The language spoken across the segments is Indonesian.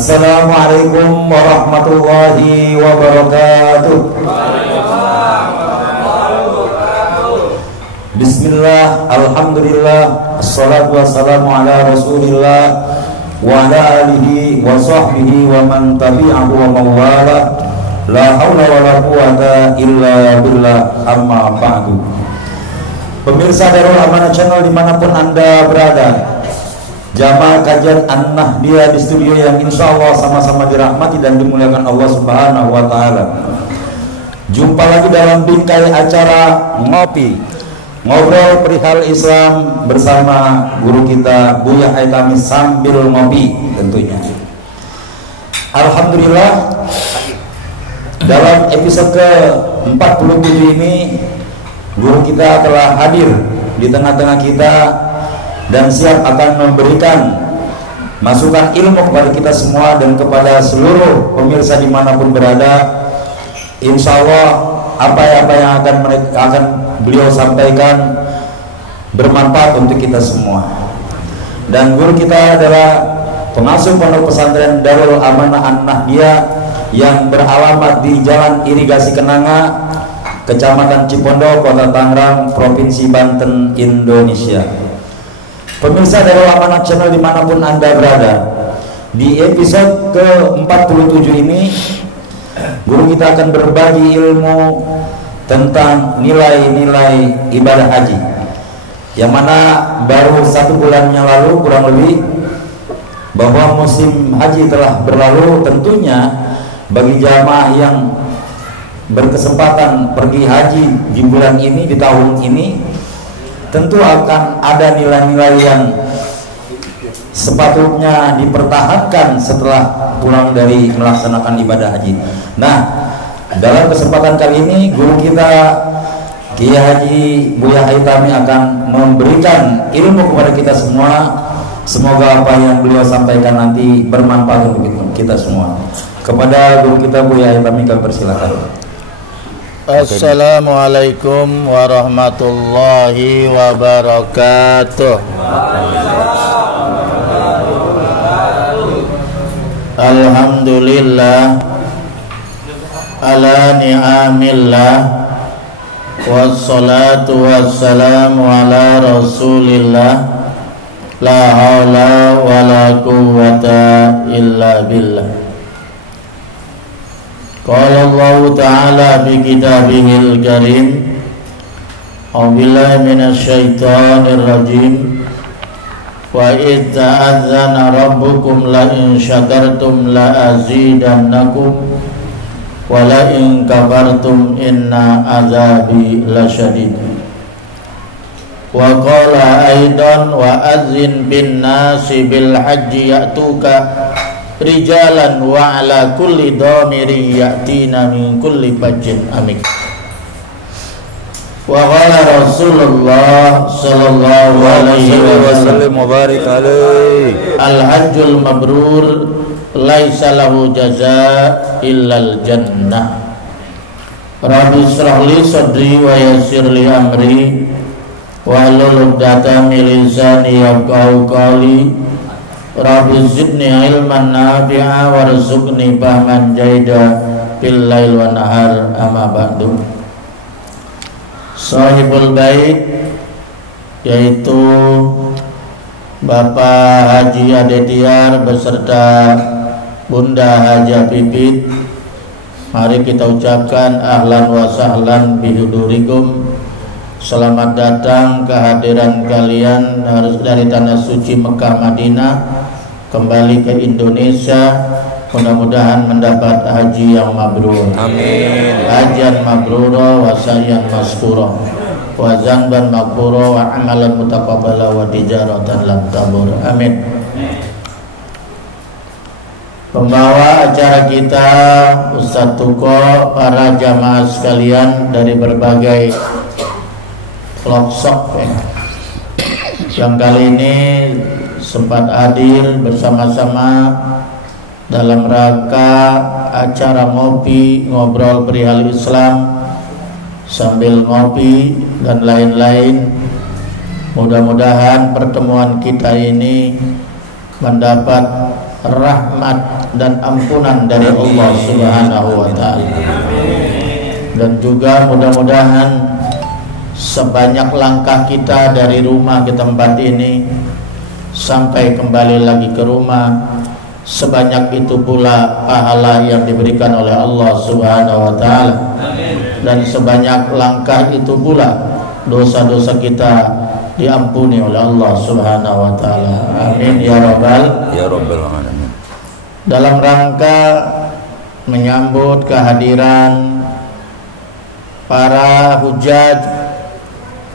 Assalamualaikum warahmatullahi wabarakatuh. Bismillah, alhamdulillah, assalatu wassalamu ala rasulillah wa ala alihi wa sahbihi wa man tabi'ahu wa mawala. La hawla wa la quwata illa billah, amma ba'du. Pemirsa Darul Amanah Channel dimanapun Anda berada, jamaah kajian An-Nahdiyah di studio yang insya Allah sama-sama dirahmati dan dimuliakan Allah Subhanahu wa Ta'ala. Jumpa lagi dalam bingkai acara ngobrol perihal Islam bersama guru kita Buya Haitami sambil ngopi tentunya. Alhamdulillah, dalam episode ke-47 ini guru kita telah hadir di tengah-tengah kita dan siap akan memberikan masukan ilmu kepada kita semua dan kepada seluruh pemirsa dimanapun berada. Insya Allah apa yang akan beliau sampaikan bermanfaat untuk kita semua. Dan guru kita adalah pengasuh pondok pesantren Darul Amanah An-Nahdiyah yang beralamat di Jalan Irigasi Kenanga, Kecamatan Cipondo, Kota Tangerang, Provinsi Banten, Indonesia. Pemirsa Darul Amanah Channel dimanapun Anda berada, di episode ke-47 ini guru kita akan berbagi ilmu tentang nilai-nilai ibadah haji, yang mana baru 1 bulan yang lalu kurang lebih bahwa musim haji telah berlalu. Tentunya bagi jamaah yang berkesempatan pergi haji di bulan ini, di tahun ini, tentu akan ada nilai-nilai yang sepatutnya dipertahankan setelah pulang dari melaksanakan ibadah haji. Nah, dalam kesempatan kali ini guru kita Kiai Haji Buya Haitami akan memberikan ilmu kepada kita semua. Semoga apa yang beliau sampaikan nanti bermanfaat untuk kita semua. Kepada guru kita Buya Haitami kami persilakan. Assalamualaikum warahmatullahi wabarakatuh. Alhamdulillah ala ni'amillah, wassalatu wassalamu ala rasulillah, la hawla wa la quwwata illa billah. Qala Allah Ta'ala fi kitabihil karim, a'udzu billahi minasy syaithanir rajim. Wa idz ta'adzana rabbukum la in syakartum la azidannakum wa la in kafartum inna azabi lasyadid. Wa qala aidan wa adzin bin nasi bil hajji ya'tuka rijalan wa ala kulli dhamiri ya'tina min kulli fajjin amik. Wa qala Rasulullah sallallahu alaihi wasallam mubarak alaihi al-hajjul mabrur laisa lahu jazaa illal jannah. Rabbi shrah li sadri wa yassir li amri wa hlul 'uqdatam min lisani yafqahu qawli. Rabbi zidni ilman nafi'a warzuqni fahman jaida bil lail wa nahar, amma ba'du. Sahibul bait, yaitu Bapak Haji Adetiar beserta Bunda Haja Pipit, mari kita ucapkan ahlan wa sahlan bihudurikum. Selamat datang kehadiran kalian dari tanah suci Mekah Madinah kembali ke Indonesia. Mudah-mudahan mendapat haji yang mabrur. Amin. Hajan mabrura wa sa'yan maskura wa zanban maghfura wa amalan mutaqabbala wa tijaratan lam tabur. Amin. Pembawa acara kita Ustadz Tuko, para jamaah sekalian dari berbagai pelosok yang kali ini sempat hadir bersama-sama dalam rangka acara ngobrol perihal Islam sambil ngopi dan lain-lain. Mudah-mudahan pertemuan kita ini mendapat rahmat dan ampunan dari Allah Subhanahu wa taala. Dan juga mudah-mudahan sebanyak langkah kita dari rumah ke tempat ini sampai kembali lagi ke rumah, sebanyak itu pula pahala yang diberikan oleh Allah Subhanahu wa taala. Dan sebanyak langkah itu pula dosa-dosa kita diampuni oleh Allah Subhanahu wa taala. Amin ya rabbal alamin. Dalam rangka menyambut kehadiran para hujaj,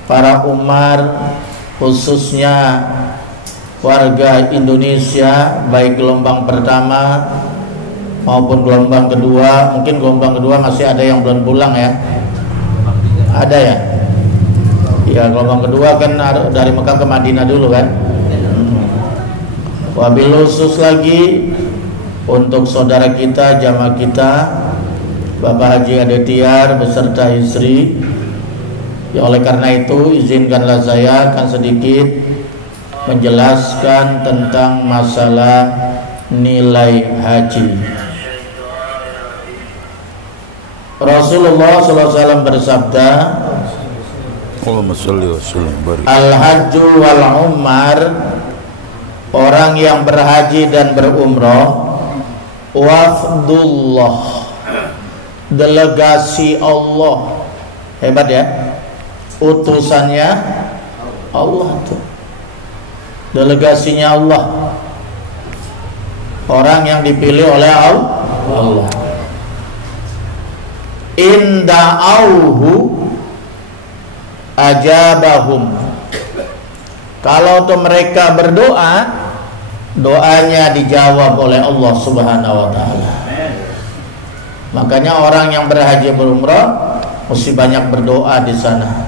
para umar, khususnya warga Indonesia, baik gelombang pertama maupun gelombang kedua. Mungkin gelombang kedua masih ada yang belum pulang ya. Ada ya? Ya, gelombang kedua kan dari Mekah ke Madinah dulu kan. Wabil khusus lagi untuk saudara kita, jamaah kita, Bapak Haji Adetiar beserta istri. Ya, oleh karena itu izinkanlah saya akan sedikit menjelaskan tentang masalah nilai haji. Rasulullah SAW bersabda, Al-hajju wal umar, orang yang berhaji dan berumrah, wafdullah, delegasi Allah. Hebat ya, utusannya Allah tuh, delegasinya Allah, orang yang dipilih oleh Allah. Inda'auhu ajabahum, kalau tuh mereka berdoa, doanya dijawab oleh Allah Subhanahu wa taala. Makanya orang yang berhaji berumrah mesti banyak berdoa di sana,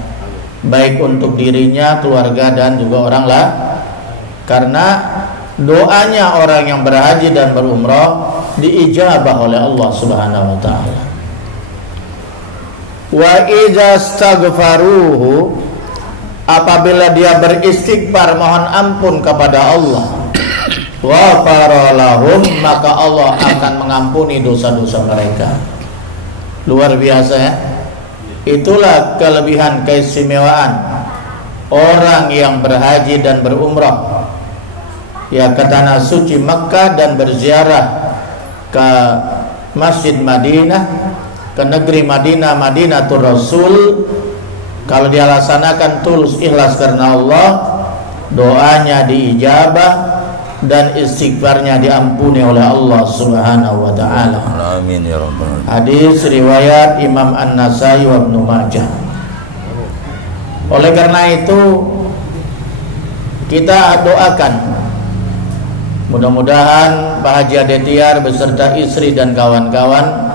baik untuk dirinya, keluarga dan juga orang lain. Karena doanya orang yang berhaji dan berumrah diijabah oleh Allah Subhanahu wa taala. Wa idza astaghfaruhu, apabila dia beristighfar mohon ampun kepada Allah, ghafara lahum, maka Allah akan mengampuni dosa-dosa mereka. Luar biasa ya. Itulah kelebihan, keistimewaan orang yang berhaji dan berumrah ya ke tanah suci Mekah dan berziarah ke Masjid Madinah, ke negeri Madinah, Madinatul Rasul. Kalau dia laksanakan tulus ikhlas karena Allah, doanya diijabah dan istighfarnya diampuni oleh Allah Subhanahu wa taala. Amin ya rabbal alamin. Hadis riwayat Imam An-Nasai wa Ibnu Majah. Oleh karena itu kita doakan mudah-mudahan Pak Haji Adetiar beserta istri dan kawan-kawan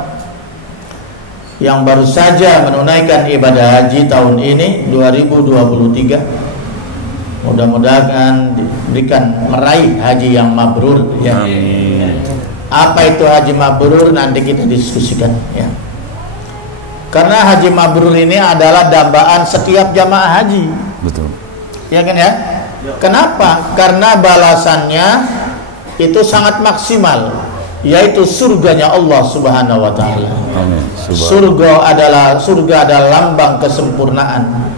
yang baru saja menunaikan ibadah haji tahun ini 2023, mudah-mudahan diberikan meraih haji yang mabrur ya. Apa itu haji mabrur nanti kita diskusikan ya. Karena haji mabrur ini adalah dambaan setiap jamaah haji. Betul. Ya kan ya? Kenapa? Karena balasannya itu sangat maksimal, yaitu surganya Allah Subhanahu wa taala. Surga adalah lambang kesempurnaan.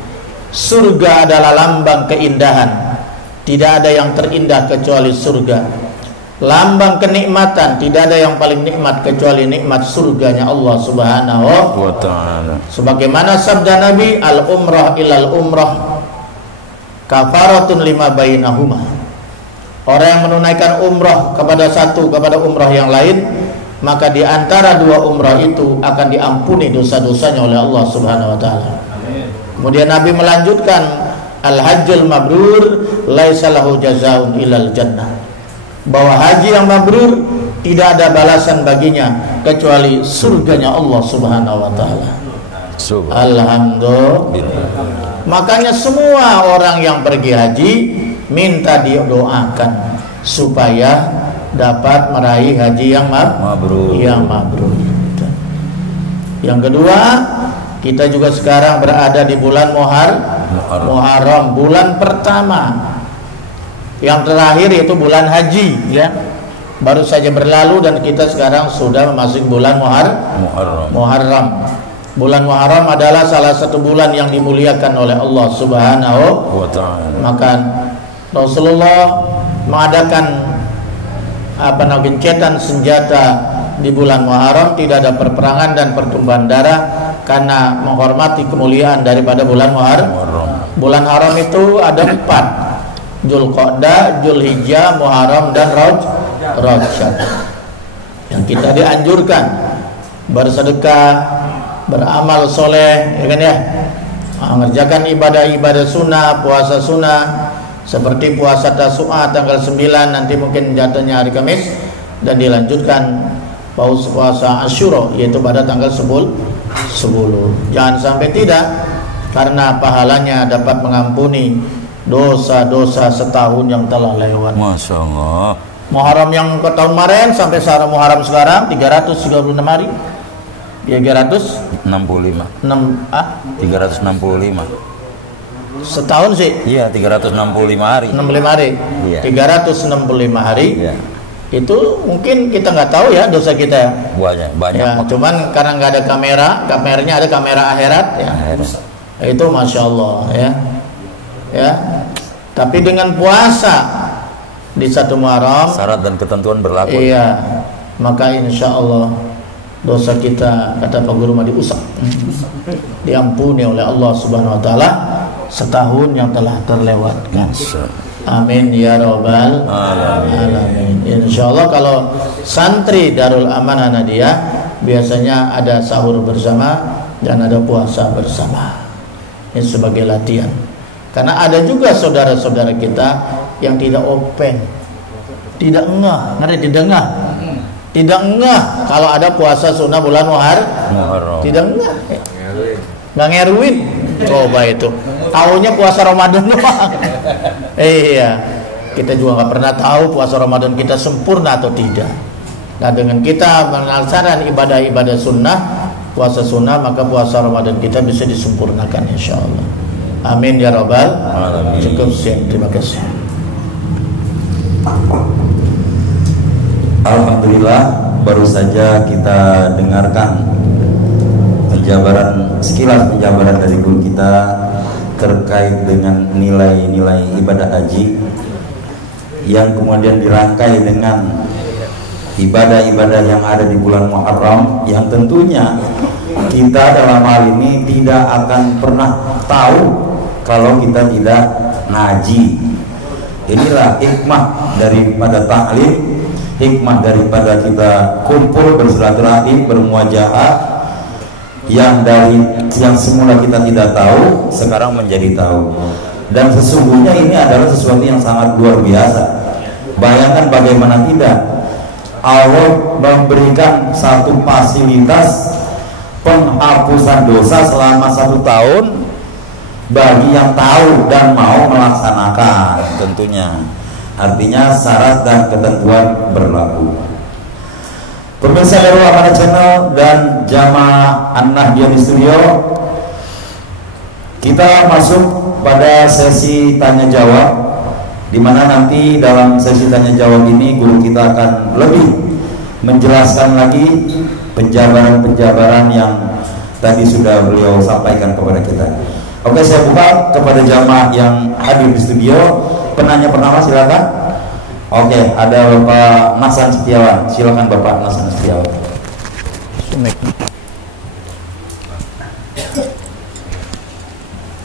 Surga adalah lambang keindahan. Tidak ada yang terindah kecuali surga. Lambang kenikmatan, tidak ada yang paling nikmat kecuali nikmat surganya Allah Subhanahu wa taala. Sebagaimana sabda Nabi, al-umrah ilal umrah kafaratun lima bainahuma. Orang yang menunaikan umrah kepada umrah yang lain, maka di antara dua umrah itu akan diampuni dosa-dosanya oleh Allah Subhanahu wa taala. Kemudian Nabi melanjutkan, al-hajjul mabrur laisa lahu jazaa'un ilal jannah, bahwa haji yang mabrur tidak ada balasan baginya kecuali surganya Allah Subhanahu wa taala. Alhamdulillah. Makanya semua orang yang pergi haji minta didoakan supaya dapat meraih haji yang mabrur. Yang kedua, kita juga sekarang berada di bulan Muharram, bulan pertama. Yang terakhir yaitu bulan haji ya. baru saja berlalu dan kita sekarang sudah memasuki bulan Muharram. Bulan Muharram adalah salah satu bulan yang dimuliakan oleh Allah Subhanahu wa ta'ala. Maka Rasulullah mengadakan gencatan senjata di bulan Muharram, tidak ada perperangan dan pertumpahan darah karena menghormati kemuliaan daripada bulan Muharram. Bulan haram itu ada 4: Dzulqa'dah, Dzulhijjah, Muharram dan Rajab. Yang kita dianjurkan bersedekah, beramal soleh, ya kan ya, mengerjakan ibadah-ibadah sunnah, puasa sunnah seperti puasa Tasu'a tanggal 9, nanti mungkin jatuhnya hari Kamis, dan dilanjutkan puasa Asyura yaitu pada tanggal 10. Jangan sampai tidak, karena pahalanya dapat mengampuni dosa-dosa setahun yang telah lewat. Masya Allah. Muharram yang ke tahun kemarin sampai sekarang Muharram sekarang 336 hari. 365. 365. Setahun sih. Iya, 365 hari. 65 hari. Iya. 365 hari. Iya. Itu mungkin kita nggak tahu ya dosa kita. Banyak. Ya, cuman karena nggak ada kameranya ada kamera akhirat ya. Itu Masya Allah ya. Ya. Tapi dengan puasa di 1 Muharram, syarat dan ketentuan berlaku. Iya. Maka insya Allah dosa kita, kata Pak Guru, diusap, diampuni oleh Allah Subhanahu wa ta'ala setahun yang telah terlewatkan. Amin ya rabbal alamin. Insyaallah kalau santri Darul Amanah Nahdiyah biasanya ada sahur bersama dan ada puasa bersama. Ini sebagai latihan. Karena ada juga saudara-saudara kita yang tidak open, tidak ngeh, tidak ngeh kalau ada puasa sunnah bulan Muharram. Tidak ngeh, nggak ngeruin. Coba itu, taunya puasa Ramadan doang. Iya, kita juga nggak pernah tahu puasa Ramadan kita sempurna atau tidak. Nah, dengan kita melaksanakan ibadah-ibadah sunnah, puasa sunnah, maka puasa Ramadan kita bisa disempurnakan insya Allah. Amin ya rabbal alamin. Cukup sekian, terima kasih. Alhamdulillah, baru saja kita dengarkan sekilas penjabaran dari guru kita terkait dengan nilai-nilai ibadah haji yang kemudian dirangkai dengan ibadah-ibadah yang ada di bulan Muharram, yang tentunya kita dalam hal ini tidak akan pernah tahu kalau kita tidak ngaji. Inilah hikmah daripada ta'lim, hikmah daripada kita kumpul bersilaturahim, bermuajahah, yang semula kita tidak tahu sekarang menjadi tahu. Dan sesungguhnya ini adalah sesuatu yang sangat luar biasa. Bayangkan bagaimana tidak Allah memberikan satu fasilitas penghapusan dosa selama 1 tahun bagi yang tahu dan mau melaksanakan tentunya. Artinya syarat dan ketentuan berlaku. Pemirsa Darul Amanah Channel dan Jamaah An-Nahdiyah di studio, kita masuk pada sesi tanya jawab, di mana nanti dalam sesi tanya jawab ini guru kita akan lebih menjelaskan lagi penjabaran-penjabaran yang tadi sudah beliau sampaikan kepada kita. Oke, saya buka kepada jamaah yang hadir di studio. Penanya pertama silakan. Oke, ada Bapak Nasan Setiawan. Silakan Bapak Nasan Setiawan.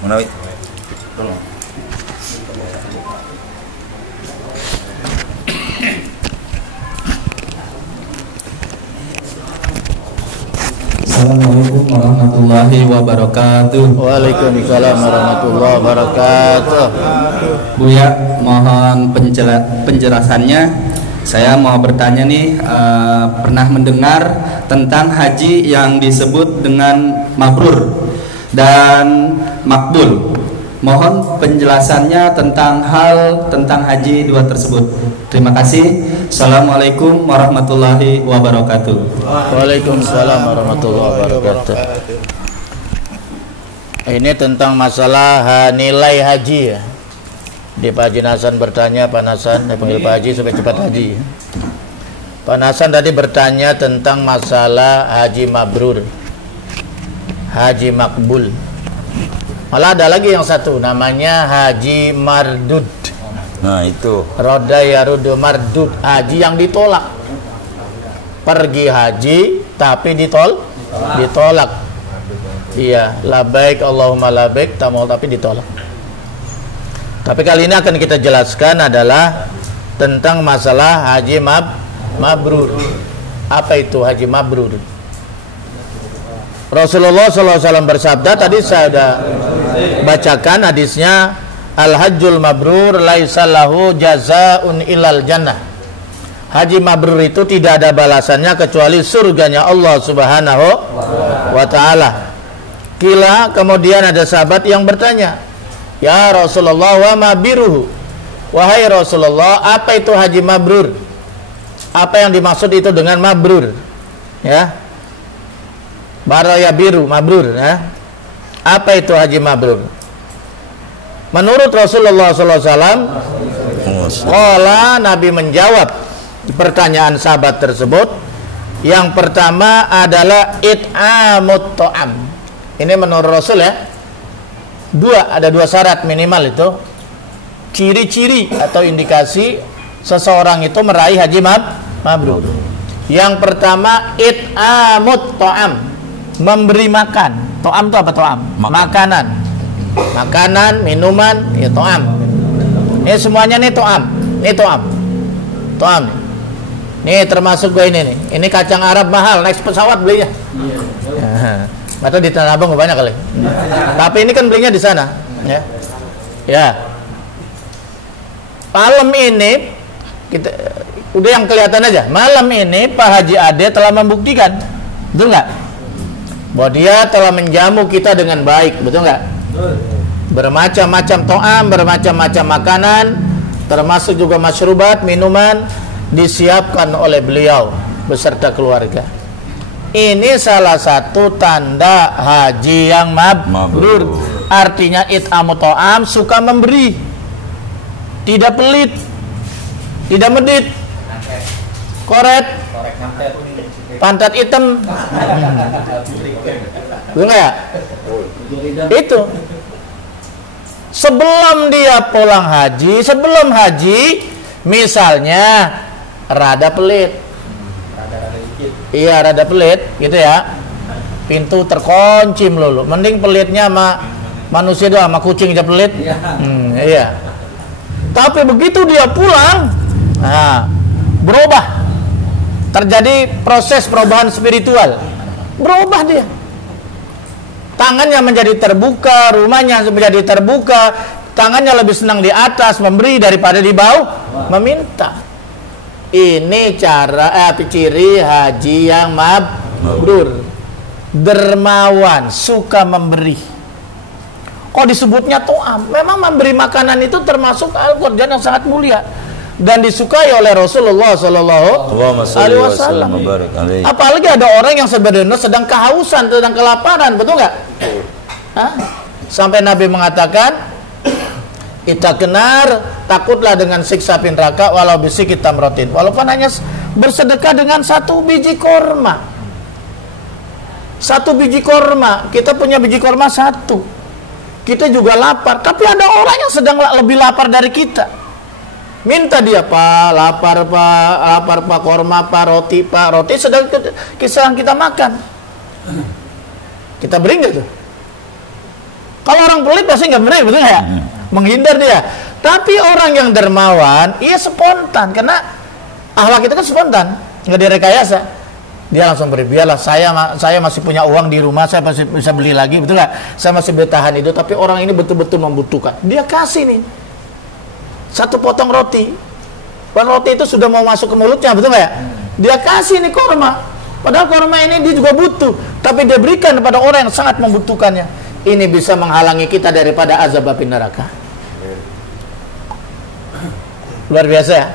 Menawi. Tolong. Assalamualaikum warahmatullahi wabarakatuh. Waalaikumsalam warahmatullahi wabarakatuh. Buya, mohon penjelasannya. Saya mau bertanya nih, pernah mendengar tentang haji yang disebut dengan mabrur dan makbul. Mohon penjelasannya tentang haji dua tersebut. Terima kasih. Assalamualaikum warahmatullahi wabarakatuh. Waalaikumsalam warahmatullahi wabarakatuh. Ini tentang masalah nilai haji ya. Di Pak Haji Nasan bertanya, Pak Nasan, saya panggil Pak Haji supaya cepat haji. Pak Hasan tadi bertanya tentang masalah haji mabrur, haji makbul. Malah ada lagi yang satu namanya haji mardud. Nah itu Roda yarudu mardud, haji yang ditolak. Pergi haji tapi ditolak. Iya, labaik Allahumma labaik, tamal, tapi ditolak. Tapi kali ini akan kita jelaskan adalah tentang masalah haji mabrur. Apa itu haji mabrur? Rasulullah SAW bersabda, tadi saya sudah bacakan hadisnya, al-hajjul mabrur laisa lahu jazaa'un ilal jannah. Haji mabrur itu tidak ada balasannya kecuali surganya Allah Subhanahu wa ta'ala. Kila, kemudian ada sahabat yang bertanya, ya Rasulullah, wa ma biruhu? Wahai Rasulullah, apa itu haji mabrur? Apa yang dimaksud itu dengan mabrur? Ya, baraya biru, mabrur. Ya, apa itu haji mabrur? Menurut Rasulullah SAW, Nabi menjawab pertanyaan sahabat tersebut. Yang pertama adalah it'amut ta'am. Ini menurut Rasul ya. Ada dua syarat minimal itu. Ciri-ciri atau indikasi seseorang itu meraih haji mabrur. Yang pertama it'amut ta'am, memberi makan. Ta'am itu apa ta'am? Makanan. Makanan, minuman, ya ta'am. Ini semuanya nih ta'am. Ini ta'am. Ta'am. Nih termasuk gue ini nih. Ini kacang Arab mahal, naik pesawat belinya. Ya. Atau di Tanah Abang banyak kali. Tapi ini kan belinya di sana, ya. Ya. Malam ini kita udah yang kelihatan aja. Malam ini Pak Haji Ade telah membuktikan, betul nggak? Bahwa dia telah menjamu kita dengan baik, betul nggak? Bermacam-macam to'am, bermacam-macam makanan, termasuk juga masyrubat, minuman disiapkan oleh beliau beserta keluarga. Ini salah satu tanda haji yang mabrur. Artinya it'amu ta'am, suka memberi, tidak pelit, tidak medit, koret, pantat hitam. Betul ya? Itu sebelum dia pulang haji, sebelum haji, misalnya rada pelit. Iya, rada pelit gitu ya. Pintu terkunci melulu. Mending pelitnya sama manusia doang, sama kucing aja pelit. Iya. Tapi begitu dia pulang, nah, berubah. Terjadi proses perubahan spiritual. Berubah dia. Tangannya menjadi terbuka, rumahnya menjadi terbuka, tangannya lebih senang di atas memberi daripada di bawah meminta. Ini ciri haji yang mabrur. Dermawan, suka memberi. Kok disebutnya to'am? Memang memberi makanan itu termasuk Al-Qur'an yang sangat mulia dan disukai oleh Rasulullah Sallallahu Alaihi Wasallam. Apalagi ada orang yang sebenarnya sedang kehausan, sedang kelaparan, betul nggak? Sampai Nabi mengatakan, kita kenar, takutlah dengan siksa api neraka walau bisikit tamrotin, walaupun hanya bersedekah dengan satu biji korma. Satu biji korma, kita punya biji korma satu, kita juga lapar, tapi ada orang yang sedang lebih lapar dari kita. Minta dia, Pak, lapar Pak, korma Pak, roti sedang kita makan. Kita beri nggak tuh? Kalau orang pelit pasti nggak beri, betul nggak ya? Menghindar dia. Tapi orang yang dermawan, ia spontan, karena akhlak kita kan spontan, nggak direkayasa. Dia langsung beri. Biarlah, saya masih punya uang di rumah, saya masih bisa beli lagi, betul nggak? Saya masih bertahan itu, tapi orang ini betul-betul membutuhkan. Dia kasih nih satu potong roti. Roti itu sudah mau masuk ke mulutnya, betul nggak ya? Dia kasih nih korma. Padahal korma ini dia juga butuh, tapi dia berikan kepada orang yang sangat membutuhkannya. Ini bisa menghalangi kita daripada azab api neraka. Luar biasa ya?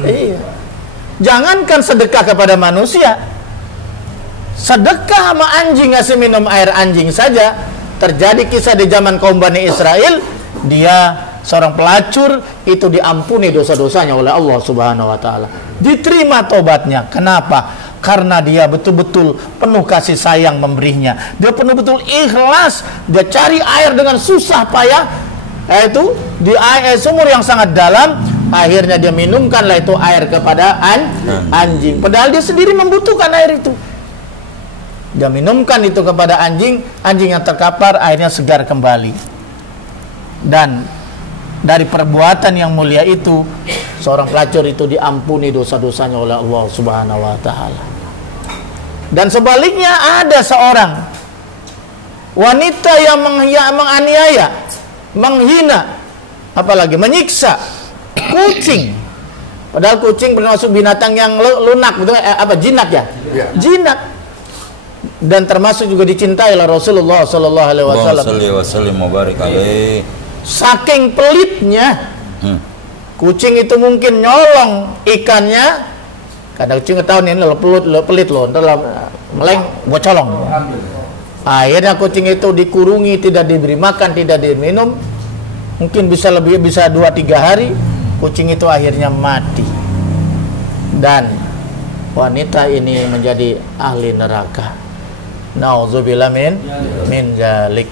Iya. Jangankan sedekah kepada manusia, sedekah sama anjing, ngasih minum air anjing saja. Terjadi kisah di zaman kaum Bani Israel, dia seorang pelacur itu diampuni dosa-dosanya oleh Allah Subhanahu wa taala. Diterima tobatnya. Kenapa? Karena dia betul-betul penuh kasih sayang memberinya. Dia betul-betul ikhlas. Dia cari air dengan susah payah, yaitu di air sumur yang sangat dalam. Akhirnya dia minumkanlah itu air kepada anjing. Padahal dia sendiri membutuhkan air itu. Dia minumkan itu kepada anjing. Anjing yang terkapar akhirnya segar kembali. Dan dari perbuatan yang mulia itu, seorang pelacur itu diampuni dosa-dosanya oleh Allah Subhanahu wa taala. Dan sebaliknya ada seorang wanita yang menganiaya, menghina, apalagi menyiksa kucing. Padahal kucing termasuk binatang yang lunak, betul? Jinak ya? Jinak. Dan termasuk juga dicintai oleh Rasulullah sallallahu alaihi wasallam. Saking pelitnya, kucing itu mungkin nyolong ikannya. Kadang kucing ketahuan ini pelit loh, dalam meleng bocolong. Akhirnya kucing itu dikurungi, tidak diberi makan, tidak diminum. Mungkin bisa 2-3 hari, kucing itu akhirnya mati. Dan wanita ini menjadi ahli neraka. Nauzubillah min zalik.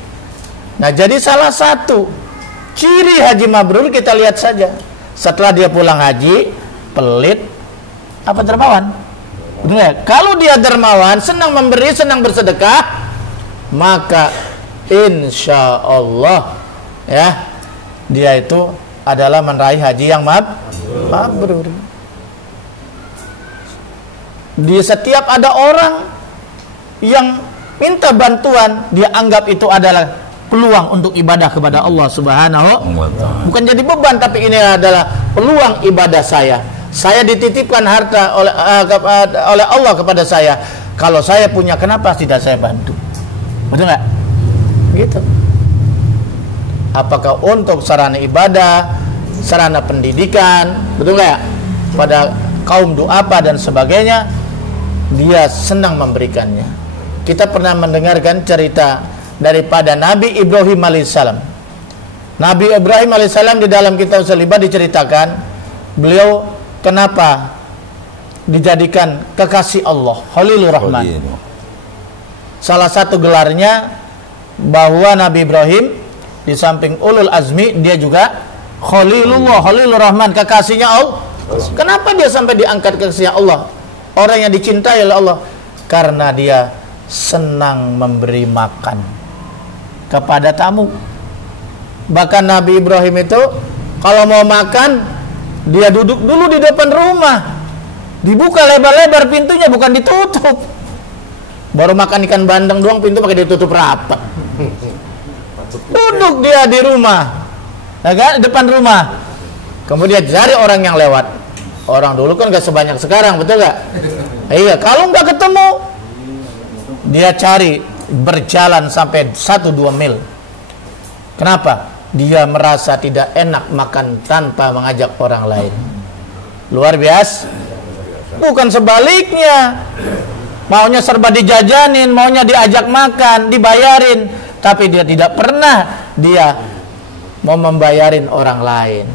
Nah, jadi salah satu ciri haji mabrur kita lihat saja. Setelah dia pulang haji, pelit apa dermawan? Betul ya? Kalau dia dermawan, senang memberi, senang bersedekah, maka insya Allah ya, dia itu adalah meraih haji yang mabrur. Di setiap ada orang yang minta bantuan, dia anggap itu adalah peluang untuk ibadah kepada Allah Subhanahu. Bukan jadi beban, tapi ini adalah peluang ibadah saya. Saya dititipkan harta oleh Allah kepada saya. Kalau saya punya, kenapa tidak saya bantu? Betul nggak? Gitu. Apakah untuk sarana ibadah, sarana pendidikan, betul nggak? Pada kaum du'afa dan sebagainya, dia senang memberikannya. Kita pernah mendengarkan cerita daripada Nabi Ibrahim alaihissalam. Nabi Ibrahim alaihissalam di dalam kitab Salibah diceritakan, beliau kenapa dijadikan kekasih Allah, Khalilur Rahman. Salah satu gelarnya bahwa Nabi Ibrahim di samping ulul azmi, dia juga Khalilullah, Khalilur Rahman, kekasihnya Allah. Kenapa dia sampai diangkat kekasihnya Allah, orang yang dicintai oleh Allah? Karena dia senang memberi makan kepada tamu. Bahkan Nabi Ibrahim itu kalau mau makan, dia duduk dulu di depan rumah, dibuka lebar-lebar pintunya, bukan ditutup. Baru makan ikan bandeng doang, pintu pakai ditutup rapat. Duduk dia di rumah, depan rumah. Kemudian cari orang yang lewat. Orang dulu kan gak sebanyak sekarang, betul gak? Iya, kalau nggak ketemu, dia cari berjalan sampai 1-2 mil. Kenapa? Dia merasa tidak enak makan tanpa mengajak orang lain. Luar biasa. Bukan sebaliknya, maunya serba dijajanin, maunya diajak makan, dibayarin, tapi dia tidak pernah dia mau membayarin orang lain.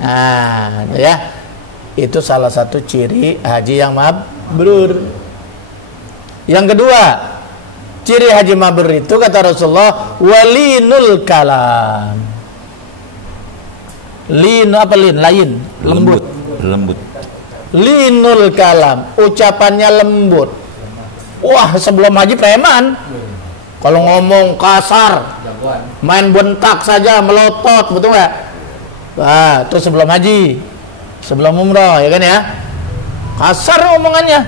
Nah, ya, itu salah satu ciri haji yang mabrur. Yang kedua, ciri haji mabrur itu kata Rasulullah, walinul kalam. Lin apa lin? Lain, lembut. Linul kalam, ucapannya lembut. Wah, sebelum haji preman. Kalau ngomong kasar, main bentak saja, melotot, betul nggak? Wah, itu sebelum haji, sebelum umroh, ya kan ya? Kasar omongannya,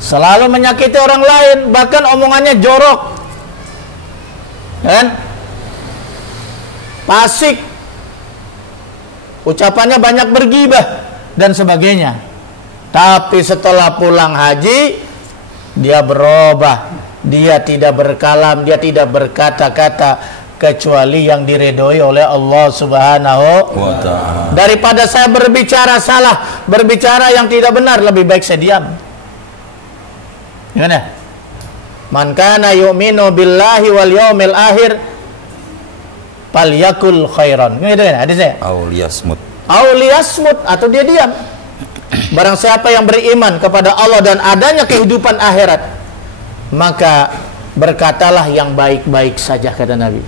selalu menyakiti orang lain, bahkan omongannya jorok, kan? Fasik, ucapannya banyak bergibah dan sebagainya. Tapi setelah pulang haji, dia berubah. Dia tidak berkalam, dia tidak berkata-kata kecuali yang diridhoi oleh Allah Subhanahu wa ta'ala. Daripada saya berbicara salah, berbicara yang tidak benar, lebih baik saya diam. Gimana? Man kana yu'minu billahi wal yaumil akhir falyakul khairan. Gitu kan hadisnya. Auliyasmut atau dia diam. Barang siapa yang beriman kepada Allah dan adanya kehidupan akhirat, maka berkatalah yang baik-baik saja, kata Nabi.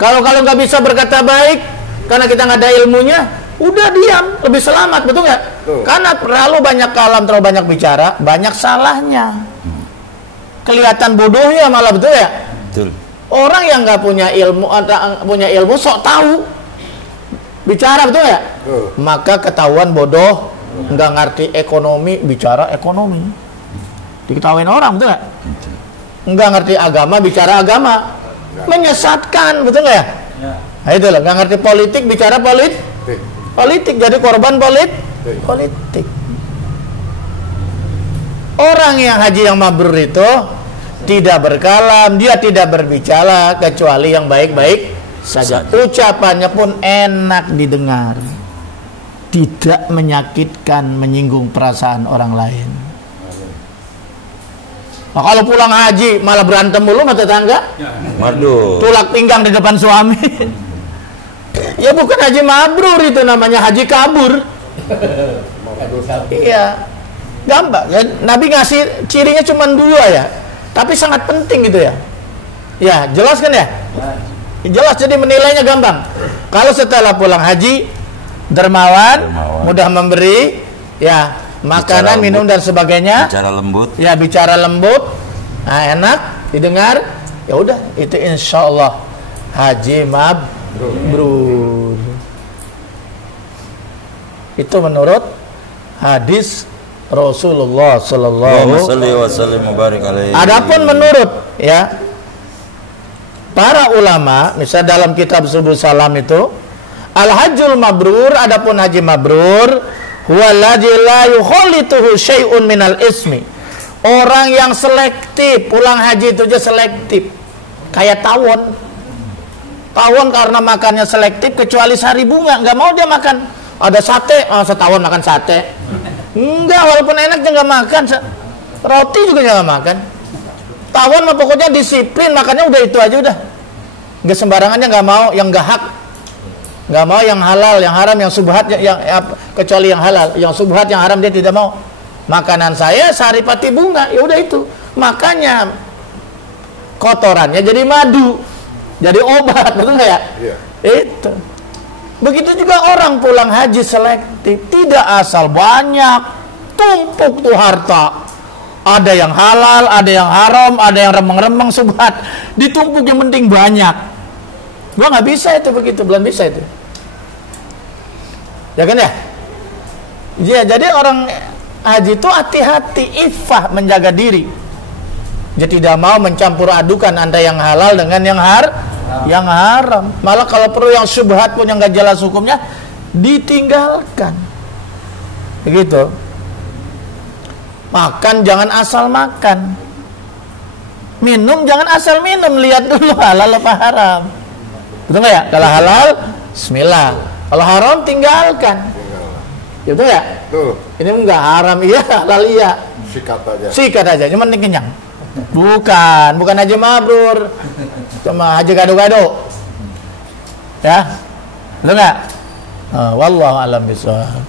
Kalau nggak bisa berkata baik karena kita nggak ada ilmunya, udah diam, lebih selamat, betul nggak? Karena terlalu banyak kalam, terlalu banyak bicara, banyak salahnya. Kelihatan bodohnya malah, betul ya? Betul. Orang yang nggak punya ilmu sok tahu bicara, betul ya? Maka ketahuan bodoh, nggak ngerti ekonomi, bicara ekonomi, diketahuin orang, betul nggak? Nggak ngerti agama, bicara agama, menyesatkan, betul nggak ya? Nah itu lah, nggak ngerti politik, bicara politik, jadi korban politik. Orang yang haji yang mabrur itu tidak berkalam, dia tidak berbicara kecuali yang baik-baik saja. Ucapannya pun enak didengar, tidak menyakitkan, menyinggung perasaan orang lain. Nah, kalau pulang haji malah berantem mulu sama tetangga, tulak pinggang di depan suami. Ya bukan haji mabrur, itu namanya haji kabur. Iya, gampang ya. Nabi ngasih cirinya cuma 2 ya, tapi sangat penting gitu ya. Ya jelas kan ya? Jelas, jadi menilainya gampang. Kalau setelah pulang haji dermawan, mudah memberi, ya makanan, minum dan sebagainya. Bicara lembut, nah, enak didengar. Ya udah, itu insya Allah haji mabrur. Itu menurut hadis Rasulullah sallallahu alaihi wasallam. Adapun menurut ya para ulama, misalnya dalam kitab Subul Salam itu, al-hajjul mabrur, adapun haji mabrur, huwallazi la yukhallituhu syai'un minal ismi. Orang yang selektif, pulang haji itu aja selektif. Kayak tawon. Tawon karena makannya selektif, kecuali sari bunga, nggak mau dia makan. Ada sate, setahun makan sate. Enggak, walaupun enak dia nggak makan. Roti juga nggak makan. Tawon mah pokoknya disiplin, makannya udah itu aja udah. Nggak sembarangannya, nggak mau yang nggak hak. Nggak mau yang halal, yang haram, yang subhat, yang kecuali yang halal, yang subhat, yang haram dia tidak mau. Makanan saya saripati bunga, ya udah itu. Makanya kotorannya jadi madu, jadi obat, betul nggak ya? Iya. Itu. Begitu juga orang pulang haji selektif, tidak asal banyak, tumpuk tuh harta. Ada yang halal, ada yang haram, ada yang remeng-remeng subhat, ditumpuk yang penting banyak. Gua nggak bisa itu begitu, belum bisa itu. Ya kan ya? Ya, jadi orang haji itu hati-hati, iffah, menjaga diri. Jadi tidak mau mencampur adukan antara yang halal dengan yang haram. Malah kalau perlu yang syubhat pun yang nggak jelas hukumnya ditinggalkan. Begitu. Makan jangan asal makan. Minum jangan asal minum, lihat dulu halal apa haram. Betul nggak ya? Kalau halal, bismillah. Kalau haram, tinggalkan. Betul ya? Betul. Ini enggak haram, iya, halal iya. Sikat aja, cuma kenyang. Bukan haji mabrur, cuma haji gado-gado. Ya, betul nggak? Wallahu a'lam bishawab.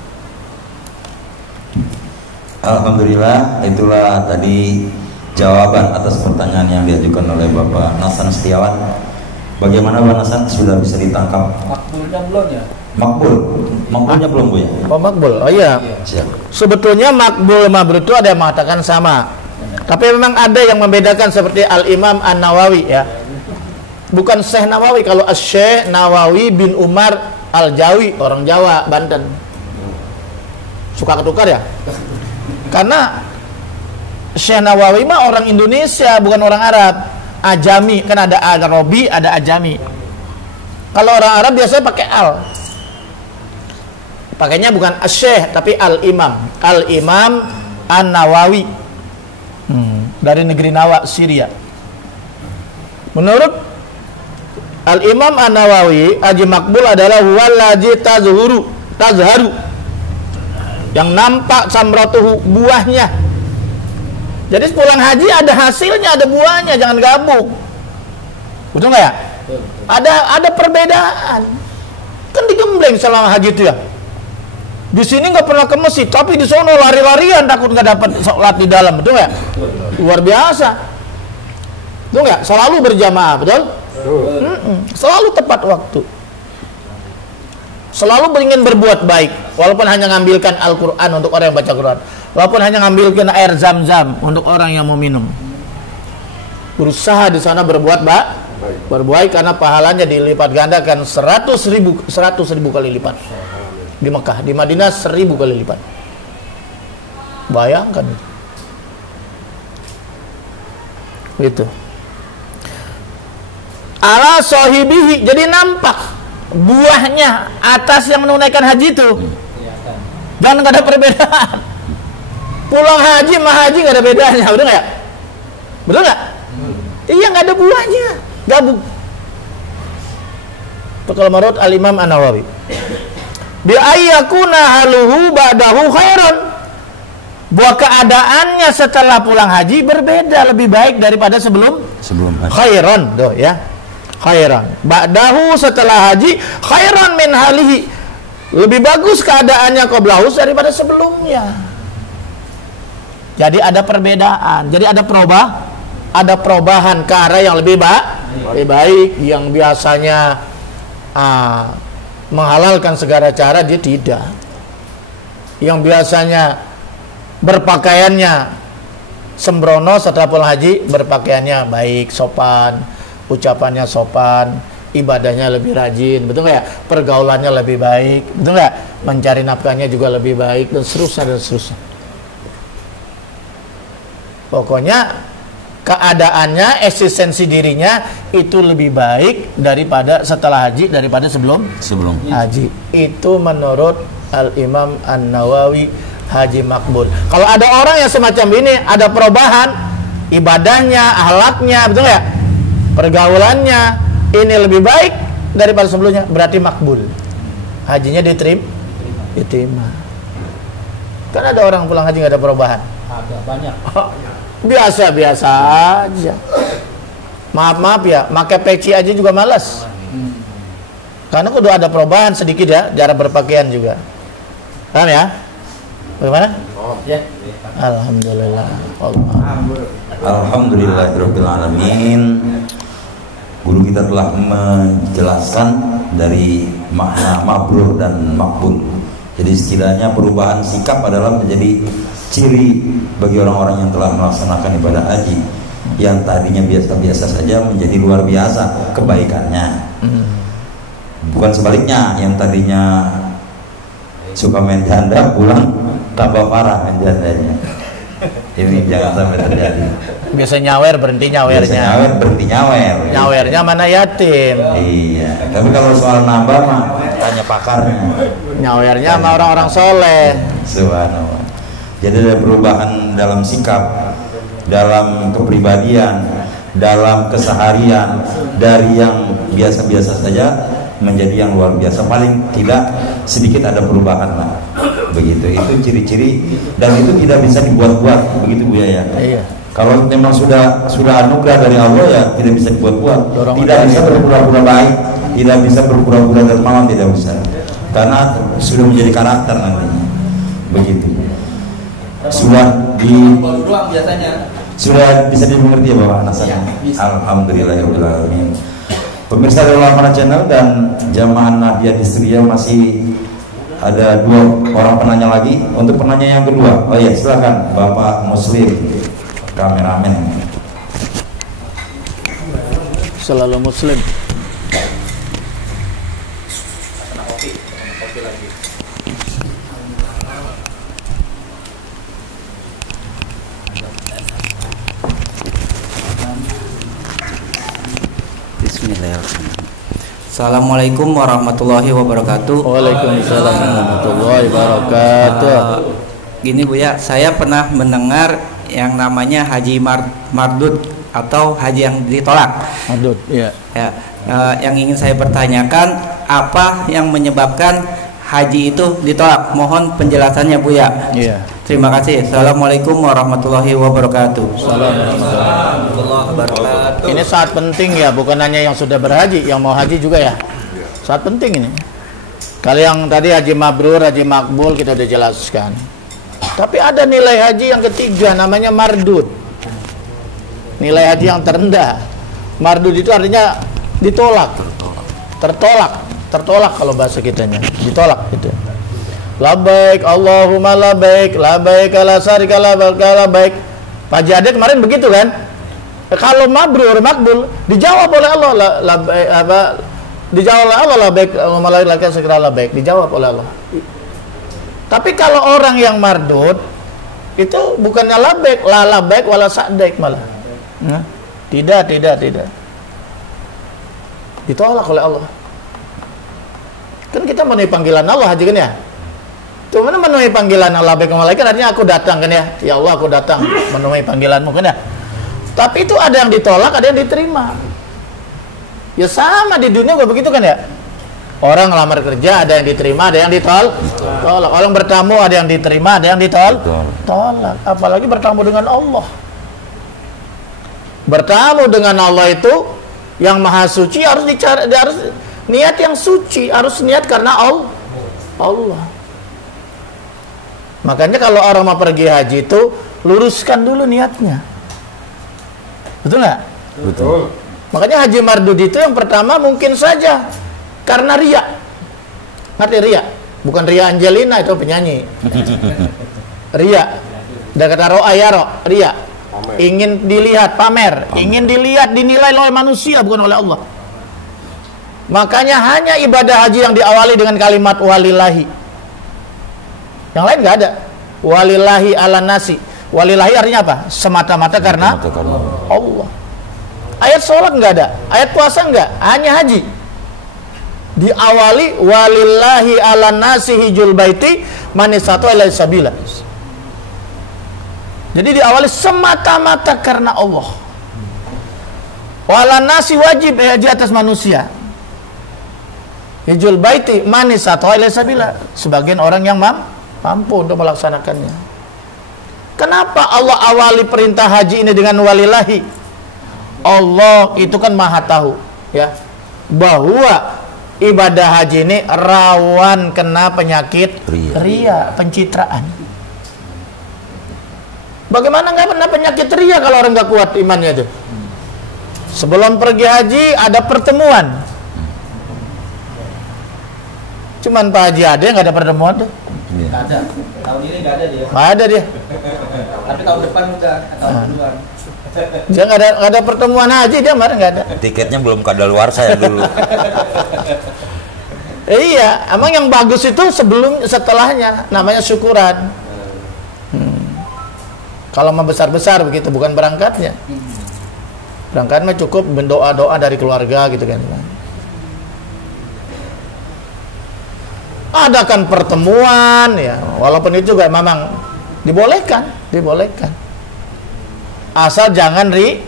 Alhamdulillah, itulah tadi jawaban atas pertanyaan yang diajukan oleh Bapak Nasan Setiawan. Bagaimana Pak Nasan, sudah bisa ditangkap? Makbulnya belum ya? Makbulnya belum Bu ya? Oh makbul, oh iya. Siap. Sebetulnya makbul mabrur itu ada yang mengatakan sama. Tapi memang ada yang membedakan seperti Al-Imam An-Nawawi ya. Bukan Syekh Nawawi, kalau Syekh Nawawi bin Umar Al-Jawi, orang Jawa, Banten. Suka ketukar ya? Karena Syekh Nawawi mah orang Indonesia, bukan orang Arab. Ajami, kan ada Arabi, ada Ajami. Kalau orang Arab biasanya pakai al. Pakainya bukan Syekh, tapi Al-Imam. Al-Imam An-Nawawi. Dari negeri Nawa, Syria. Menurut Al-Imam An-Nawawi, haji makbul adalah wallazi tazharu, yang nampak samratuhu, buahnya. Jadi pulang haji ada hasilnya, ada buahnya, jangan gabung. Betul nggak ya? Ada perbedaan. Kan digembleng selama haji itu ya. Di sini nggak pernah ke masjid, tapi di sono lari-larian takut nggak dapat sholat di dalam, betul nggak? Luar biasa, betul nggak? Selalu berjamaah, betul? Selalu tepat waktu, selalu ingin berbuat baik, walaupun hanya ngambilkan Al-Quran untuk orang yang baca Quran, walaupun hanya ngambilkan air zam-zam untuk orang yang mau minum. Berusaha di sana berbuat baik karena pahalanya dilipat gandakan 100.000 kali lipat. Di Mekah, di Madinah 1000 kali lipat. Bayangkan itu. Ala sahibihi, jadi nampak buahnya atas yang menunaikan haji itu. Dan nggak ada perbedaan. Pulang haji sama haji nggak ada bedanya, betul nggak? Betul nggak? Iya, nggak ada buahnya, gabung. Itu kalau menurut Al-Imam An-Nawawi. Bi ayyakuna haluhu ba'dahu khairan, bahwa keadaannya setelah pulang haji berbeda, lebih baik daripada sebelum haji. Khairan tuh ya, khairan ba'dahu, setelah haji, khairan min halihi, lebih bagus keadaannya qablahu daripada sebelumnya. Jadi ada perbedaan, jadi ada perubahan ke arah yang lebih baik. Yang biasanya menghalalkan segala cara, dia tidak. Yang biasanya berpakaiannya sembrono, setelah pulang haji berpakaiannya baik, sopan, ucapannya sopan, ibadahnya lebih rajin, betul nggak? Pergaulannya lebih baik, betul nggak? Mencari nafkahnya juga lebih baik, dan seterusnya. Pokoknya keadaannya, eksistensi dirinya itu lebih baik daripada setelah haji, daripada sebelum haji. Itu menurut Al-Imam An-Nawawi haji makbul. Kalau ada orang yang semacam ini, ada perubahan ibadahnya, akhlaknya, betul nggak? Pergaulannya ini lebih baik daripada sebelumnya, berarti makbul. Hajinya diterima. Kan ada orang pulang haji nggak ada perubahan. Ada banyak. Biasa-biasa aja. Maaf ya, pakai peci aja juga malas. Karena udah ada perubahan sedikit ya, cara berpakaian juga. Paham ya? Bagaimana? Ya. Alhamdulillah. Alhamdulillahirabbil alamin. Guru kita telah menjelaskan dari makna mabrur dan makbul. Jadi istilahnya perubahan sikap adalah menjadi ciri bagi orang-orang yang telah melaksanakan ibadah haji, yang tadinya biasa-biasa saja menjadi luar biasa kebaikannya. Bukan sebaliknya, yang tadinya suka main janda pulang tambah parah main jandanya. Ini jangan sampai terjadi. Biasa nyawer berhenti nyawernya. Nyawernya mana yatim. Iya. Tapi kalau soal nambah mah tanya pakarnya. Nyawernya sama orang-orang soleh. Subhanallah. Jadi ada perubahan dalam sikap, dalam kepribadian, dalam keseharian, dari yang biasa-biasa saja menjadi yang luar biasa. Paling tidak sedikit ada perubahan lah. Begitu, itu ciri-ciri, dan itu tidak bisa dibuat-buat, begitu Bu ya. Iya. Kalau memang sudah anugerah dari Allah ya tidak bisa dibuat-buat. Tidak bisa berpura-pura baik, tidak bisa berpura-pura dermawan, tidak bisa. Karena sudah menjadi karakter nantinya. Begitu. Sudah bisa dimengerti ya Bapak Nasanya. Alhamdulillahirabbil alamin. Pemirsa dari Al-Amanah Channel dan jamaah Nahdiyah Distria, masih ada 2 orang penanya lagi. Untuk penanya yang kedua, oh ya silakan Bapak Muslim, kameramen. Selalu Muslim. Assalamualaikum warahmatullahi wabarakatuh. Waalaikumsalam warahmatullahi wabarakatuh. Gini Bu ya, saya pernah mendengar yang namanya haji mardud atau haji yang ditolak. Mardud, iya. Ya, yang ingin saya pertanyakan, apa yang menyebabkan haji itu ditolak? Mohon penjelasannya Bu ya. Iya. Terima kasih. Assalamualaikum warahmatullahi wabarakatuh. Ini saat penting ya, bukan hanya yang sudah berhaji, yang mau haji juga ya. Saat penting ini. Kalau yang tadi haji mabrur, haji makbul kita udah jelaskan. Tapi ada nilai haji yang ketiga namanya mardud. Nilai haji yang terendah. Mardud itu artinya ditolak. Tertolak kalau bahasa kitanya. Ditolak gitu. Labbaik Allahumma labbaik, labbaik la syarika lak labbaik. Pak Jade kemarin begitu kan? Kalau mabrur, makbul dijawab oleh Allah labbaik apa? Dijawab oleh Allah labbaik Allahumma labbaik segera labbaik, dijawab oleh Allah. Tapi kalau orang yang mardud itu bukannya labbaik, la labbaik wala sa'daik malah. Tidak. Ditolak oleh Allah. Kan kita memenuhi panggilan Allah haji kan ya? Tuh mana memenuhi panggilan Allah baik malaikat artinya aku datang kan ya. Ya Allah aku datang memenuhi panggilanmu kan ya. Tapi itu ada yang ditolak, ada yang diterima. Ya sama di dunia juga begitu kan ya. Orang ngelamar kerja ada yang diterima, ada yang ditolak. Orang bertamu ada yang diterima, ada yang ditolak. Apalagi bertamu dengan Allah. Bertamu dengan Allah itu yang maha suci harus dicari, harus niat yang suci, harus niat karena Allah. Makanya kalau orang mau pergi haji itu luruskan dulu niatnya. Betul nggak? Betul. Makanya haji mardud itu yang pertama mungkin saja karena ria. Ngerti ria? Bukan ria Angelina itu penyanyi. Ria. Dan kata ro'a ya ria. Ingin dilihat, pamer, ingin dilihat, dinilai oleh manusia bukan oleh Allah. Makanya hanya ibadah haji yang diawali dengan kalimat walillahi. Yang lain nggak ada. Walillahi ala nasi. Walillahi artinya apa? Semata-mata karena Allah. Ayat sholat nggak ada. Ayat puasa nggak. Hanya haji. Diawali walillahi ala nasi hijul baiti manisatu ilai sabila. Jadi diawali semata-mata karena Allah. Wala nasi wajib di atas manusia. Hijul baiti manisatu ilai sabila. Sebagian orang yang mampu untuk melaksanakannya. Kenapa Allah awali perintah haji ini dengan walillahi? Allah itu kan maha tahu ya bahwa ibadah haji ini rawan kena penyakit ria, pencitraan. Bagaimana nggak kena penyakit ria kalau orang nggak kuat imannya itu? Sebelum pergi haji ada pertemuan. Cuman Pak Haji ada nggak ada pertemuan tuh? Nggak ada. Tahun ini nggak ada dia. Nggak ada dia. Tapi tahun depan udah. Tahun duluan. Dia nggak ada pertemuan haji dia kemarin nggak ada. Tiketnya belum kadaluarsa ya dulu. Iya, emang yang bagus itu setelahnya namanya syukuran. Kalau mau besar-besar begitu bukan berangkatnya. Berangkatnya cukup berdoa-doa dari keluarga gitu kan. Adakan pertemuan ya, walaupun itu juga memang dibolehkan. Asal jangan ria.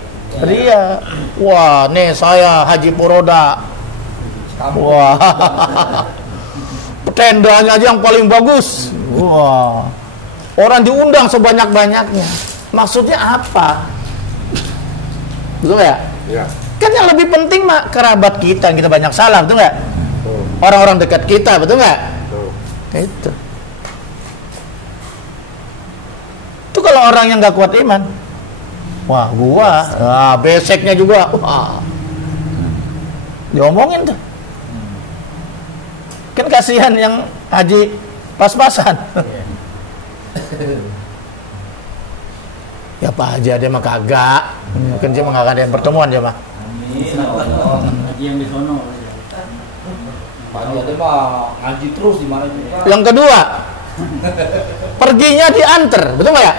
Wah, nih saya Haji Puroda. Wah. Tendanya aja yang paling bagus. Wah. Orang diundang sebanyak-banyaknya. Maksudnya apa? Betul ya? Iya. Kan yang lebih penting mah kerabat kita yang kita banyak salah, betul nggak? Orang-orang dekat kita, betul nggak? Itu kalau orang yang nggak kuat iman, wah beseknya juga, wah diomongin tuh. Kan kasihan yang haji pas-pasan. Ya Pak Haji dia mah kagak, mungkin dia mah kagak ada yang pertemuan dia mah. Haji yang di sono. Pak Haji mah haji terus di mana juga. Yang kedua, perginya diantar, betul nggak ya?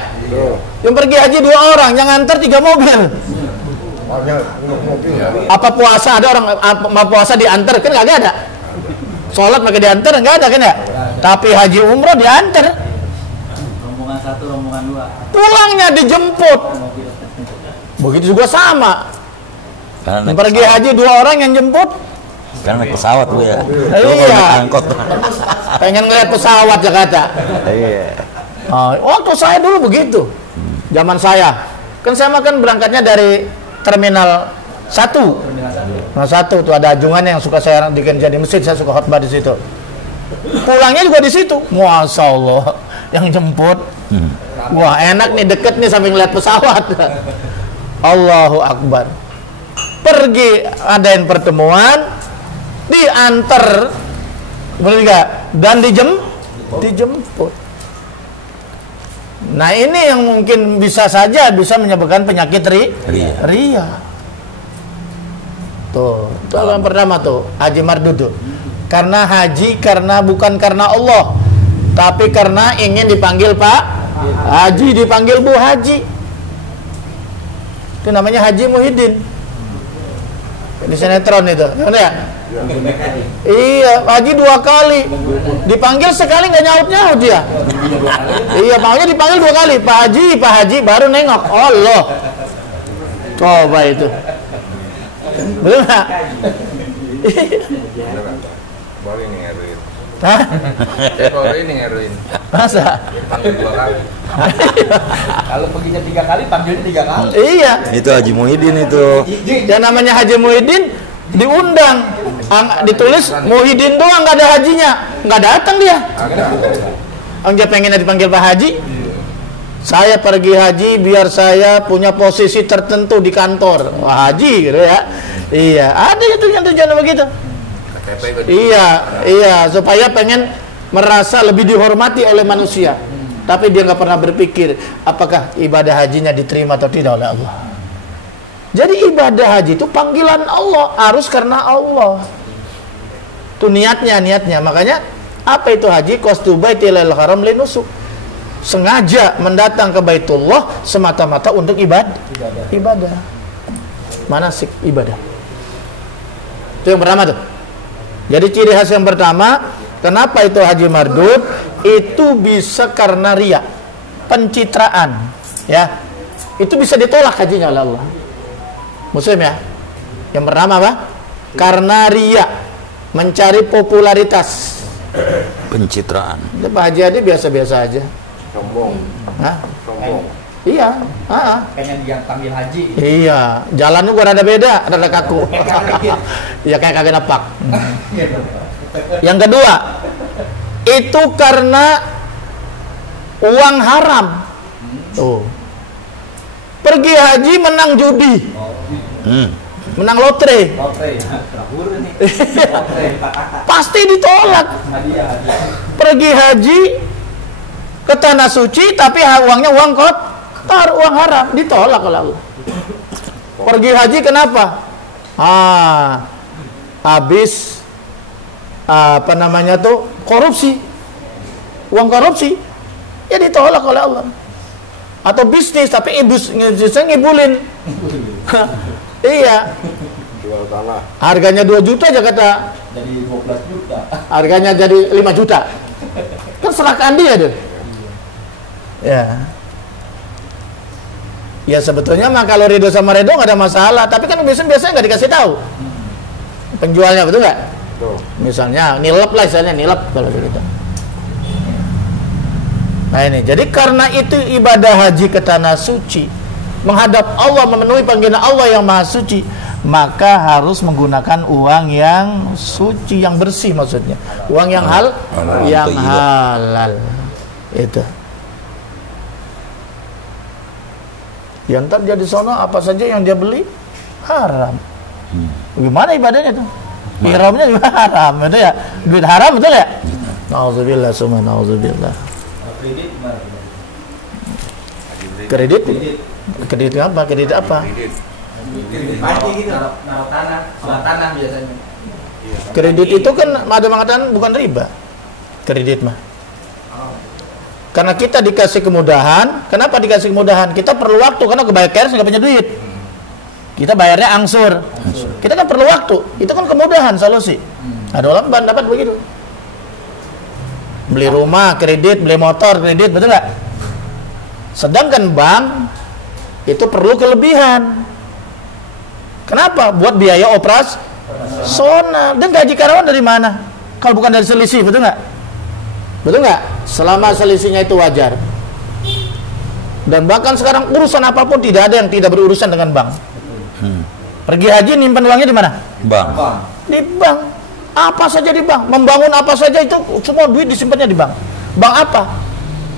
Yang pergi haji 2 orang, yang antar 3 mobil. Apa puasa ada orang puasa diantar kan nggak ada? Sholat pakai diantar nggak ada kan ya? Tapi haji umroh diantar. Rombongan 1, rombongan 2. Pulangnya dijemput. Begitu juga sama. Yang pergi haji 2 orang yang jemput. Kan naik pesawat tuh ya. Iya. Angkot. Pengen ngeliat pesawat Jakarta. Iya. Waktu saya dulu begitu. Zaman saya. Kan saya makan berangkatnya dari Terminal 1. Nah, 1 tuh ada ajungan yang suka saya bikin jadi masjid, saya suka khotbah di situ. Pulangnya juga di situ. Masya Allah, yang jemput. Wah, enak nih, deket nih sambil ngeliat pesawat. Allahu Akbar. Pergi adain pertemuan, diantar, bener nggak? Dan dijemput. Nah, ini yang mungkin bisa saja bisa menyebabkan penyakit ria. Tuh, itu yang pertama tuh, haji mardud. Karena haji bukan karena Allah, tapi karena ingin dipanggil Pak Haji, dipanggil Bu Haji. Itu namanya Haji Muhyiddin. Di sinetron itu, benar ya? Iya, Haji 2 kali. Dipanggil sekali nggak nyaut dia. Iya, maunya dipanggil 2 kali. Pak Haji, baru nengok. Allah. Coba itu. Betul nggak? Baru ini ngeruin. Hah? Baru ini ngeruin. Masa? Panggil 2 kali. Kalau perginya 3 kali, panggilnya 3 kali. Iya. Itu Haji Muhyiddin itu. Yang namanya Haji Muhyiddin diundang, ditulis Muhyiddin doang, nggak ada hajinya, nggak datang dia. Dia pengen dipanggil Pak Haji. Saya pergi haji biar saya punya posisi tertentu di kantor. Wah, haji gitu ya. Iya, ada itu yang tujuan begitu. Iya, supaya pengen merasa lebih dihormati oleh manusia. Tapi dia nggak pernah berpikir apakah ibadah hajinya diterima atau tidak oleh Allah. Jadi ibadah haji itu panggilan Allah, harus karena Allah. Itu niatnya. Makanya apa itu haji? Qasdu baitil haram linusuk. Sengaja mendatang ke Baitullah semata-mata untuk ibadah. Manasik ibadah. Itu yang pertama tuh. Jadi ciri khas yang pertama, kenapa itu haji mardud? Itu bisa karena riya, pencitraan, ya. Itu bisa ditolak hajinya oleh Allah. Muslim ya. Yang pertama apa? Karena riya, mencari popularitas, Pencitraan. Pak Haji aja biasa-biasa aja. Sombong. Hah? Sombong. Iya. Pengen dia panggil haji. Iya. Jalannya gua rada beda, rada kaku. Iya, kayak kagak napak. Yang kedua, itu karena uang haram. Tuh. Pergi haji menang judi. Menang lotre. Pasti ditolak. Pergi haji ke tanah suci tapi uangnya uang kotor, uang haram, ditolak oleh Allah. Pergi haji kenapa? Habis apa namanya tuh, korupsi, uang korupsi, ya ditolak oleh Allah. Atau bisnis tapi bisnisnya ngibulin. Iya. Jual tanah. Harganya 2 juta aja kata. Jadi 12 juta. Harganya jadi 5 juta. Kan serahkan dia deh. Ya. Ya sebetulnya mah kalau ridho sama ridho nggak ada masalah, tapi kan biasanya nggak dikasih tahu penjualnya, betul nggak? Misalnya nilep lah, misalnya nilep kalau begitu. Nah ini, jadi karena itu ibadah haji ke tanah suci, menghadap Allah, memenuhi panggilan Allah yang maha suci, maka harus menggunakan uang yang suci, yang bersih maksudnya, uang yang halal. Itu. Yang ntar dia di sono apa saja yang dia beli haram. Gimana ibadahnya tuh? Ihramnya juga haram, itu ya. Duit haram betul ya? Nauzubillah, summa nauzubillah. Kredit apa? Kredit apa? Tanah biasanya. Kredit itu kan ada mengatakan bukan riba. Kredit mah. Karena kita dikasih kemudahan. Kenapa dikasih kemudahan? Kita perlu waktu, karena kebayar nggak punya duit. Kita bayarnya angsur. Kita kan perlu waktu. Itu kan kemudahan, solusi. Ada orang dapat begitu. Beli rumah kredit, beli motor kredit, betul nggak? Sedangkan bank itu perlu kelebihan. Kenapa? Buat biaya operasional. Dan gaji karyawan dari mana? Kalau bukan dari selisih, betul nggak? Betul nggak? Selama selisihnya itu wajar. Dan bahkan sekarang urusan apapun tidak ada yang tidak berurusan dengan bank. Pergi haji nyimpan uangnya di mana? Bank. Di bank. Apa saja di bank. Membangun apa saja itu semua duit disimpannya di bank. Bank apa?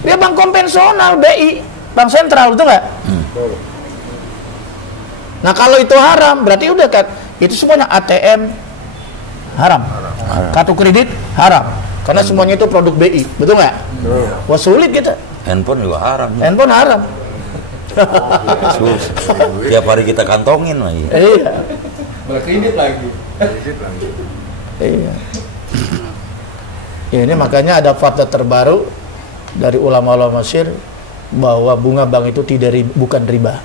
Dia bank konvensional, BI, bank sentral, betul nggak? Nah kalau itu haram, berarti udah kan itu semuanya ATM haram. Kartu kredit haram. Karena semuanya itu produk BI, betul nggak? Wah sulit kita. Handphone juga haram. Handphone haram. Tiap hari kita kantongin lagi. Iya. Berkredit lagi. Iya. Ya, ini makanya ada fatwa terbaru dari ulama-ulama Mesir bahwa bunga bank itu bukan riba.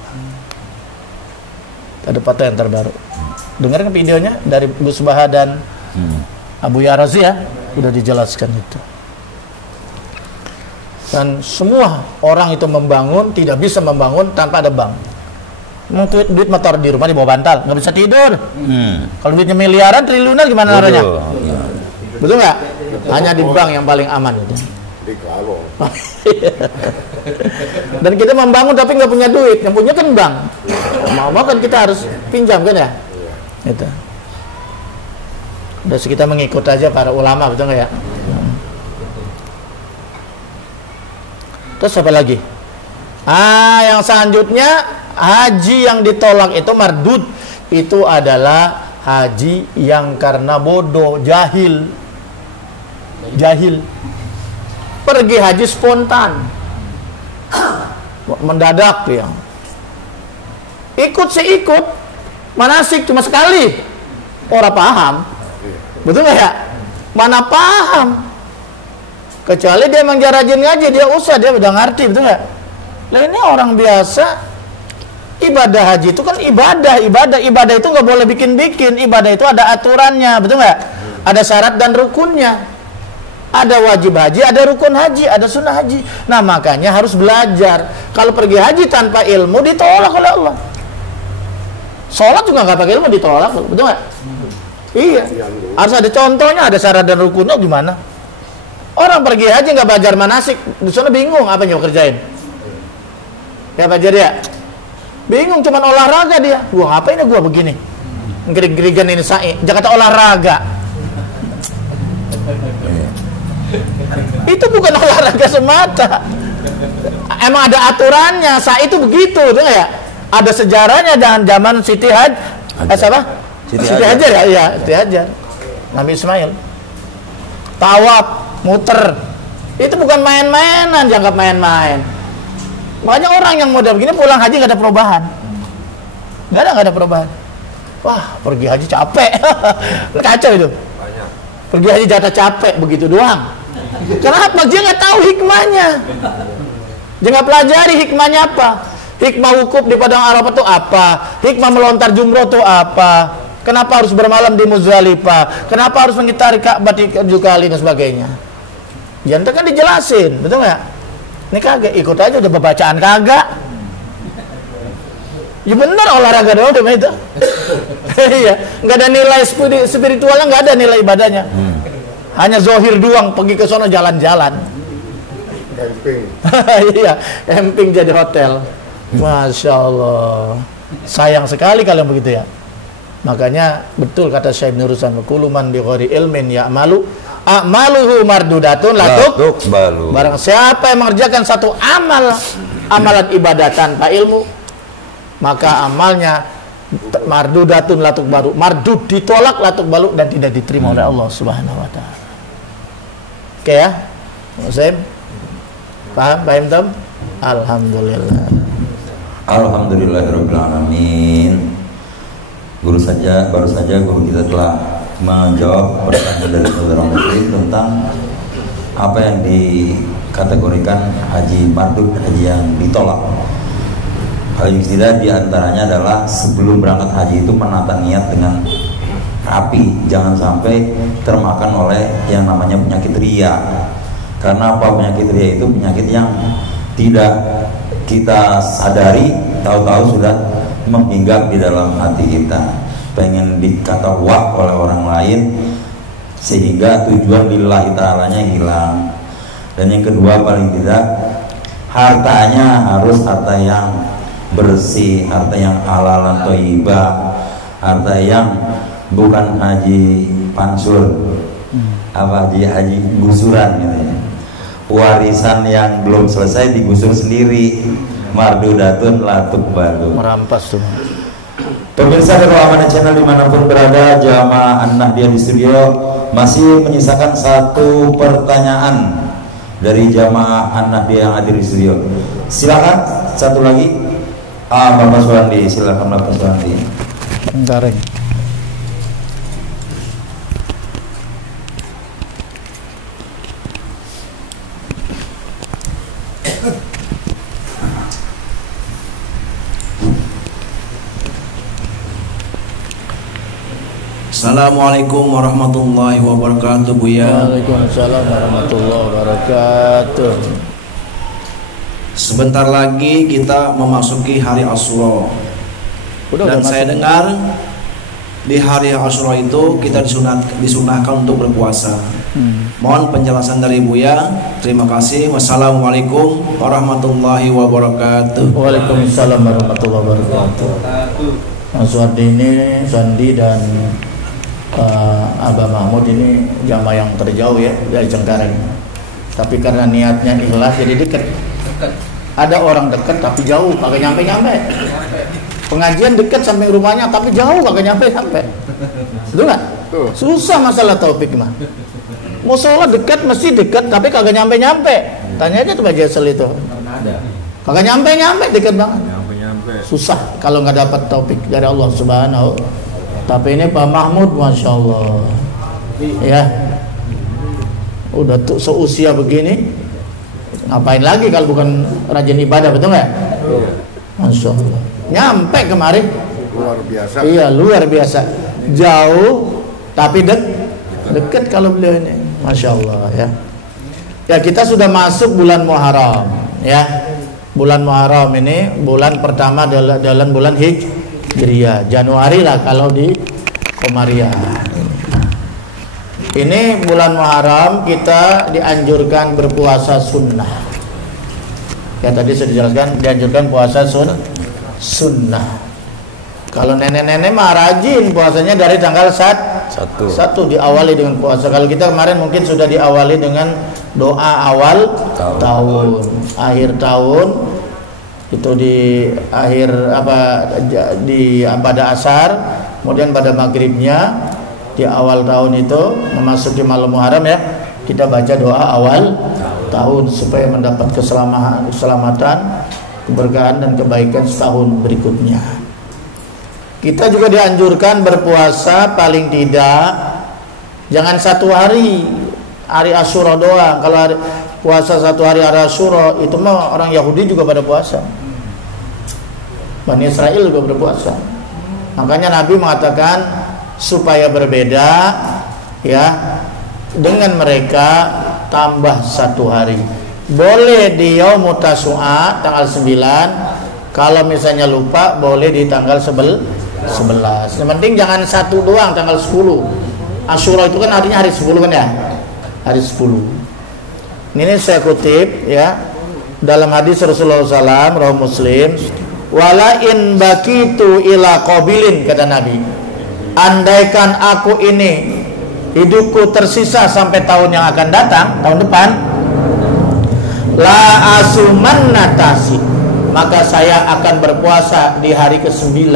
Ada fatwa yang terbaru. Dengarkan videonya dari Gus Baha dan Abu Yarazi ya, sudah dijelaskan itu. Dan semua orang itu membangun tidak bisa membangun tanpa ada bank. Duit motor di rumah di bawah bantal, nggak bisa tidur. Kalau duitnya miliaran, triliunan gimana caranya? Betul nggak? Hanya di bank yang paling aman itu. Dan kita membangun tapi nggak punya duit, yang punya kan bank. Mau kan kita harus pinjam kan ya? Itu. Terus kita mengikut aja para ulama, betul nggak ya? Terus apa lagi? Yang selanjutnya haji yang ditolak itu mardud. Itu adalah haji yang karena bodoh, jahil. Pergi haji spontan, mendadak dia. Ikut manasik cuma sekali. Orang paham, betul nggak ya? Mana paham? Kecuali dia emang rajin ngaji, dia udah ngerti, betul nggak? Nah ini orang biasa. Ibadah haji itu kan ibadah itu nggak boleh bikin-bikin. Ibadah itu ada aturannya, betul nggak? Ada syarat dan rukunnya. Ada wajib haji, ada rukun haji, ada sunnah haji. Nah makanya harus belajar. Kalau pergi haji tanpa ilmu ditolak oleh Allah. Sholat juga nggak pakai ilmu ditolak, betul nggak? Iya. Harus ada contohnya, ada syarat dan rukunnya gimana? Orang pergi haji nggak belajar manasik, di sana bingung apa yang kerjain. Ya belajar dia. Bingung cuman olahraga dia. Gua ngapain ya gua begini? Gering-geringan ini sa'i. Jakarta olahraga. Itu bukan olahraga semata. Emang ada aturannya. Sa'i itu begitu, betul ya? Ada sejarahnya dengan zaman Siti Hajar ya? Iya, Siti Hajar. Nabi Ismail. Tawaf, muter. Itu bukan main-mainan, dianggap main-main. Banyak orang yang model begini pulang haji nggak ada perubahan. Nggak ada perubahan. Wah, pergi haji capek. Kacau itu. Pergi haji jatah capek begitu doang. Kenapa? Dia nggak tahu hikmahnya. Dia nggak pelajari hikmahnya apa. Hikmah wukuf di padang Arafah itu apa? Hikmah melontar jumroh itu apa? Kenapa harus bermalam di Muzdalifah? Kenapa harus mengitari Ka'bah 7 kali dan sebagainya? Jangan kan dijelasin, betul nggak? Ini kagak, ikut aja udah bacaan kagak. Ya benar olahraga doang udah itu. Iya, nggak ada nilai spiritualnya, nggak ada nilai ibadahnya. Hanya zohir doang, pergi ke sono jalan-jalan. Camping. Iya, camping jadi hotel. Masya Allah. Sayang sekali kalau begitu ya. Makanya betul kata Syekh Nurusan, kuluman bi ghairi ilmin ya'malu a'maluhu mardudatun latuk balu. Barang siapa yang mengerjakan satu amalan ibadah tanpa ilmu, maka amalnya mardudatun latuk baru. Mardud ditolak, latuk balu, dan tidak diterima oleh Allah Subhanahu wa taala. Oke ya. Muslim? Paham Tom? Alhamdulillah. Alhamdulillahirabbil alamin. Baru saja guru kita telah menjawab pertanyaan dari saudara muslim tentang apa yang dikategorikan haji mardud, haji yang ditolak. Hal yang tidak diantaranya adalah sebelum berangkat haji itu menata niat dengan rapi, jangan sampai termakan oleh yang namanya penyakit riya. Karena apa? Penyakit riya itu penyakit yang tidak kita sadari, tahu-tahu sudah menghinggap di dalam hati kita, pengen dikata wah oleh orang lain sehingga tujuan lillahi ta'alanya hilang. Dan yang kedua paling tidak hartanya harus harta yang bersih, harta yang halal dan thayyibah, harta yang bukan haji pansur, apa haji gusuran gitu ya. Warisan yang belum selesai digusur sendiri, mardudatun latuk balu, merampas tuh. Pemirsa Amanah Channel dimanapun berada, jamaah An-Nahdiyah di studio masih menyisakan satu pertanyaan dari jamaah An-Nahdiyah yang hadir di studio. Silakan satu lagi. Bapak Suwandi, silakan Bapak Suwandi. Bentar. Assalamualaikum warahmatullahi wabarakatuh, Buya. Waalaikumsalam warahmatullahi wabarakatuh. Sebentar lagi kita memasuki hari Asyura. Dan saya dengar di hari Asyura itu kita disunahkan untuk berpuasa. Mohon penjelasan dari Buya. Terima kasih. Wassalamualaikum warahmatullahi wabarakatuh. Waalaikumsalam warahmatullahi wabarakatuh. Mas Sandi dan Abah Mahmud ini jamaah yang terjauh ya dari Cengkareng. Tapi karena niatnya ikhlas jadi dekat. Ada orang dekat tapi jauh, kagak nyampe. Pengajian dekat sampai rumahnya tapi jauh, kagak nyampe. Betul nggak? Susah masalah taufik mah. Musola dekat mesti dekat tapi kagak nyampe. Tanya aja tuh Pak Jasel itu. Kagak nyampe dekat banget. Susah kalau nggak dapat taufik dari Allah Subhanahu. Tapi ini Pak Mahmud, masya Allah, ya, udah tuh seusia begini, ngapain lagi kalau bukan rajin ibadah, betul nggak? Masya Allah, nyampe kemarin. Luar biasa. Iya, luar biasa. Jauh tapi dekat kalau beliau ini, masya Allah ya. Ya, kita sudah masuk bulan Muharram, ya. Bulan Muharram ini bulan pertama dalam bulan Hijriah, Januari lah kalau di Komariah. Ini bulan Muharram kita dianjurkan berpuasa sunnah. Ya tadi sudah dijelaskan dianjurkan puasa sunnah. Kalau nenek-nenek mah rajin puasanya dari tanggal 1 diawali dengan puasa. Kalau kita kemarin mungkin sudah diawali dengan doa awal tahun, akhir tahun itu di akhir pada asar, kemudian pada maghribnya di awal tahun itu memasuki malam Muharram ya, kita baca doa awal tahun supaya mendapat keselamatan, keberkahan dan kebaikan setahun berikutnya. Kita juga dianjurkan berpuasa paling tidak jangan satu hari Asyura doang. Kalau puasa satu hari Asyura itu mah orang Yahudi juga pada puasa, Bani Israel juga berpuasa. Makanya Nabi mengatakan supaya berbeda ya dengan mereka tambah satu hari. Boleh di Yaum Tasu'a tanggal 9. Kalau misalnya lupa boleh di tanggal 11. Yang penting jangan satu doang tanggal 10. Asyura itu kan artinya hari 10 kan ya? Hari 10. Ini saya kutip ya dalam hadis Rasulullah SAW, riwayat Muslim, wala in bakitu ila qabilin, kata Nabi, andaikan aku ini hidupku tersisa sampai tahun yang akan datang, tahun depan, la asumanna tasi, maka saya akan berpuasa di hari ke-9.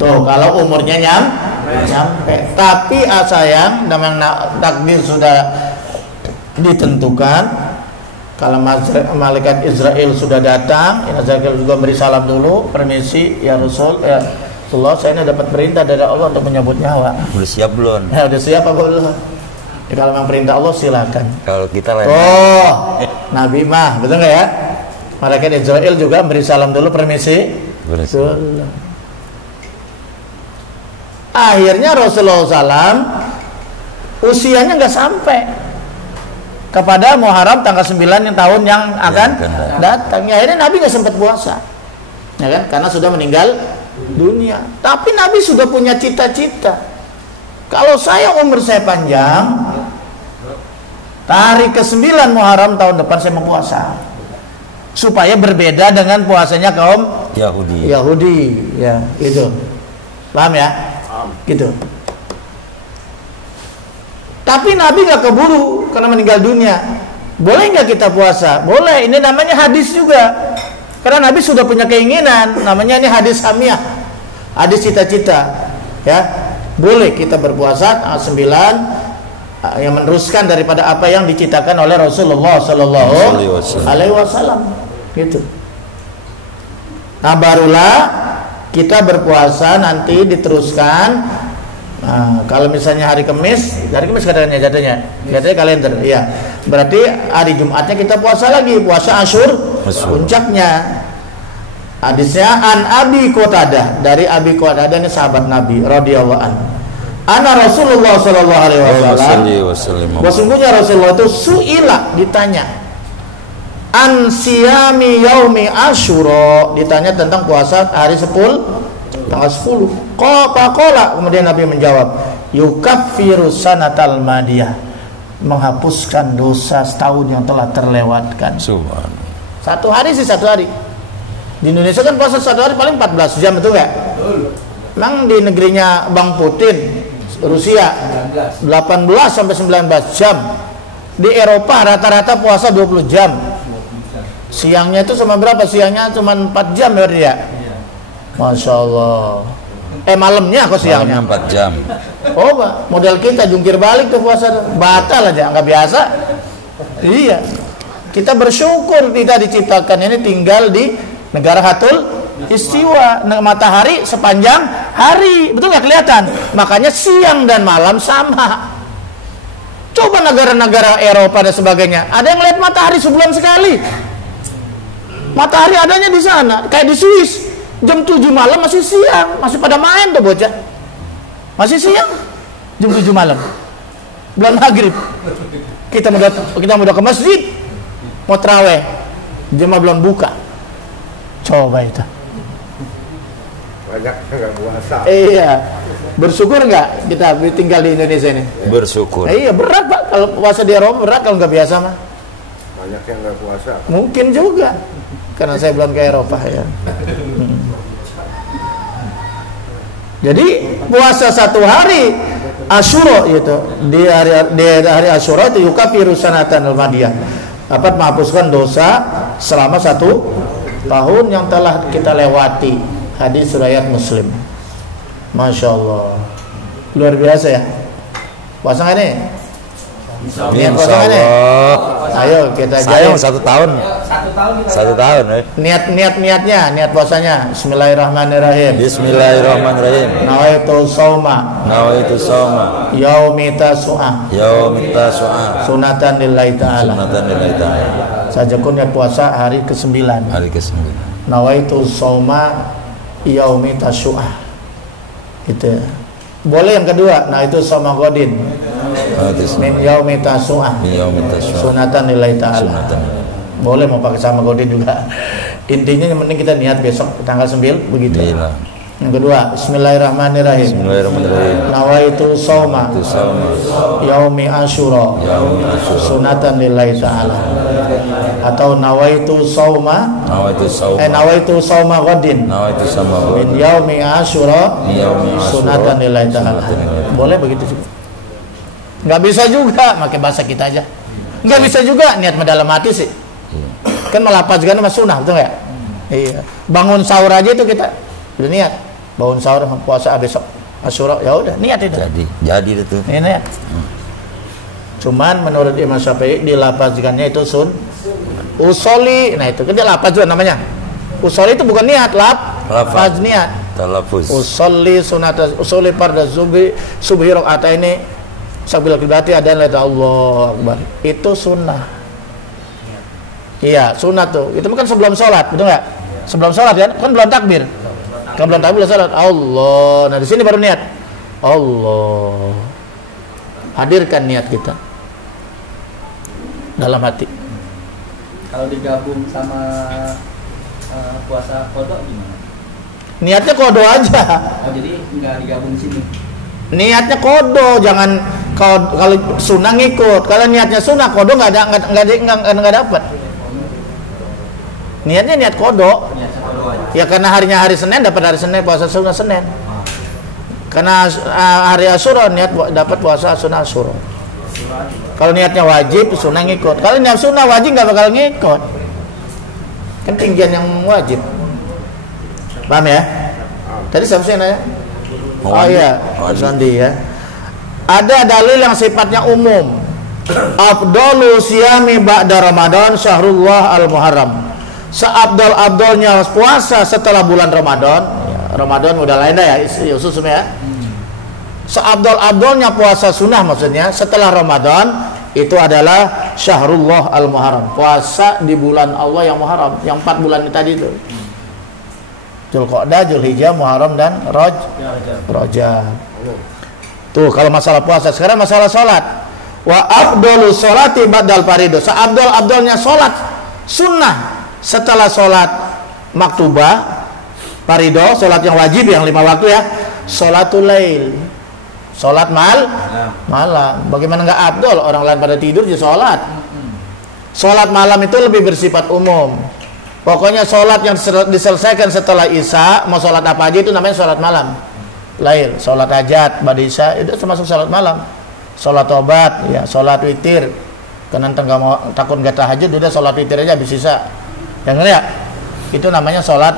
Tuh kalau umurnya nyampe. Tapi sayang, namanya takdir sudah ditentukan. Kalau malaikat Israel sudah datang, Israel juga beri salam dulu, permisi ya Rasul, ya Rasulullah, saya ini dapat perintah dari Allah untuk menyambut nyawa. Udah siap belum? Ya, udah siap apa belum? Ya, kalau memang perintah Allah silakan. Kalau kita lain. Nabi mah, betul nggak ya? Malaikat Israel juga beri salam dulu, permisi. Betul. Akhirnya Rasulullah SAW usianya nggak sampai kepada Muharram tanggal 9 yang tahun yang akan datang. Ya, akhirnya Nabi nggak sempat puasa, ya kan? Karena sudah meninggal dunia. Tapi Nabi sudah punya cita-cita. Kalau umur saya panjang, hari ke-9 Muharram tahun depan saya mau puasa. supaya berbeda dengan puasanya kaum Yahudi, ya, itu. Paham ya? Gitu. Tapi Nabi nggak keburu karena meninggal dunia. Boleh nggak kita puasa? Boleh. Ini namanya hadis juga. Karena Nabi sudah punya keinginan. Namanya ini hadis hamiyah, hadis cita-cita. Ya, boleh kita berpuasa tanggal 9 yang meneruskan daripada apa yang diciptakan oleh Rasulullah Sallallahu Alaihi Wasallam. Gitu. Nah, barulah kita berpuasa nanti diteruskan. Nah, kalau misalnya hari Kamis katanya jatuhnya kalender, ya. Berarti hari Jumatnya kita puasa lagi, puasa Asyur. Puncaknya. Hadisnya an Abi Qatadah, dari Abi Qatadah, ini sahabat Nabi radhiyallahu anhu. Ana Rasulullah sallallahu alaihi wasallam. Sesungguhnya Rasulullah itu suila, ditanya an siyami yaumi Asyura, ditanya tentang puasa hari 10 tanggal 10. Qala, kemudian Nabi menjawab, yukaffiru sanatal madiyah, menghapuskan dosa setahun yang telah terlewatkan. Subhanallah. Satu hari. Di Indonesia kan puasa satu hari paling 14 jam, betul nggak? Memang di negerinya Bang Putin, Rusia 18 sampai 19 jam. Di Eropa rata-rata puasa 20 jam. Siangnya itu sama berapa? Siangnya cuma 4 jam ya dia. Masya Allah. Malamnya kok siangnya 4 jam. Oh, Pak, model kita jungkir balik tuh puasa tuh. Batal aja, nggak biasa. Iya. Kita bersyukur kita diciptakan ini tinggal di negara Hatul Istiwa, matahari sepanjang hari, betul nggak kelihatan? Makanya siang dan malam sama. Coba negara-negara Eropa dan sebagainya, ada yang lihat matahari sebulan sekali. Matahari adanya di sana, kayak di Swiss, jam 7 malam masih siang, masih pada main tuh bocah. Masih siang, jam 7 malam, bulan maghrib. Kita mau ke masjid, mau terawih, jam belum buka. Coba itu. Banyak nggak puasa. Iya. Bersyukur nggak kita tinggal di Indonesia ini? Bersyukur. Iya, berat Pak. Kalau puasa di Eropa berat kalau nggak biasa mah. Banyak yang nggak puasa. Mungkin juga. Karena saya belum ke Eropa ya. Jadi puasa satu hari Asyura itu di hari Asyura itu yukafiru sanatan al-madiyah, dapat menghapuskan dosa selama 1 tahun yang telah kita lewati. Hadis riwayat Muslim. Masya Allah, luar biasa ya. Puasa nggak nih? Niat puasa nggak nih? Ayo kita sayang 1 tahun. 1 tahun. Niat puasanya. Bismillahirrahmanirrahim. Nawaitu sauma. Yaumi tasu'a. Sunatan lillahi ta'ala. Saja kun niat puasa hari ke-9. Nawaitu sauma yaumi tasu'a. Gitu. Boleh yang kedua, nah itu sama godin. Min yaumi tasu'a. Sunatan lillahi ta'ala. Boleh mau pakai sama godin juga. Intinya yang penting kita niat besok tanggal 9 begitu. Yang kedua, Bismillahirrahmanirrahim. Nawaitu sauma yaumi Asyura. Sunatan lillahi ta'ala. Atau nawaitu sauma godin min yaumi Asyura sunatan lillahi ta'ala. Boleh begitu juga. Nggak bisa juga pakai bahasa kita aja. Nggak bisa juga niat mendalam hati sih. Kan melapazkan sama sunnah, betul nggak? Iya. Bangun sahur aja itu kita udah niat. Bangun sahur puasa besok Asyura, ya udah niat itu. Jadi itu. Ini niat. Cuman menurut Imam Syafi'i dilapazkannya itu usoli. Nah itu kan dia lapaz juga namanya. Usoli itu bukan niat, lapaz niat. Talafuz. Usoli farda subhi rakaataini sabil qiblati ada Allah Akbar. Itu sunnah. Iya, sunnah tuh. Itu kan sebelum sholat, betul nggak? Sebelum sholat kan belum takbir. Kan belum takbir sholat. Allah. Nah di sini baru niat. Allah. Hadirkan niat kita dalam hati. Kalau digabung sama puasa qada gimana? Niatnya qada aja. Oh, jadi nggak digabung sini. Niatnya qada, jangan kalau sunnah ngikut. Kalau niatnya sunnah qada nggak dapat. Niatnya niat kodok. Ya karena harinya hari Senin dapat hari Senin puasa sunnah Senin. Karena hari Asyura niat dapat puasa sunnah Asyura. Kalau niatnya wajib sunnah ngikut. Kalau niat sunnah wajib nggak bakal ngikut. Kan tinggian yang wajib. Paham ya? Tadi siapa sih nanya? Oh iya, Sandi ya. Ada dalil yang sifatnya umum. Afdalu siyami ba'da Ramadan syahrullah al-Muharram. Seabdal-abdalnya puasa setelah bulan Ramadan. Ya, Ramadan udah lain dah ya, khusus ya. Seabdal-abdalnya puasa sunnah maksudnya setelah Ramadan itu adalah syahrullah al-Muharram. Puasa di bulan Allah yang Muharram, yang 4 bulan tadi itu. Dzulqa'dah, Dzulhijjah, Muharram dan Rajab. Tuh kalau masalah puasa. Sekarang masalah sholat. Wa afdalu sholati ba'dal faridu. Seabdal-abdalnya sholat sunnah setelah sholat maktubah farido, sholat yang wajib yang 5 waktu ya. Sholatul lail, sholat malam. Bagaimana nggak afdal? Orang lain pada tidur dia sholat. Sholat malam itu lebih bersifat umum. Pokoknya sholat yang diselesaikan setelah Isya, mau sholat apa aja itu namanya sholat malam. Lail, sholat hajat, ba'da Isya itu termasuk sholat malam. Sholat tobat, ya sholat witir. Karena nggak mau takut nggak tahajud, udah sholat witir aja habis Isya. Yang lihat, itu namanya sholat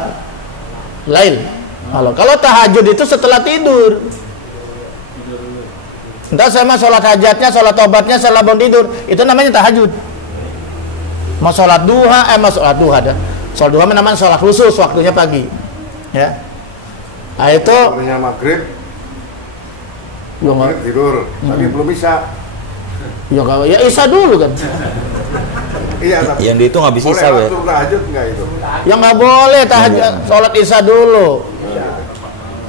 lail. Kalau tahajud itu setelah tidur. Entah sama sholat hajatnya, sholat tobatnya, sholat bangun tidur, itu namanya tahajud. Mau sholat duha, mau sholat duha dah. Sholat duha namanya sholat khusus, waktunya pagi. Ya. Nah itu. Waktunya maghrib. Maghrib tidur, tapi belum bisa. Ya Isya dulu kan. Iya, tapi yang dihitung habis Isya ya. Boleh tahajud nggak itu? Yang nggak boleh tahajud, sholat Isya dulu.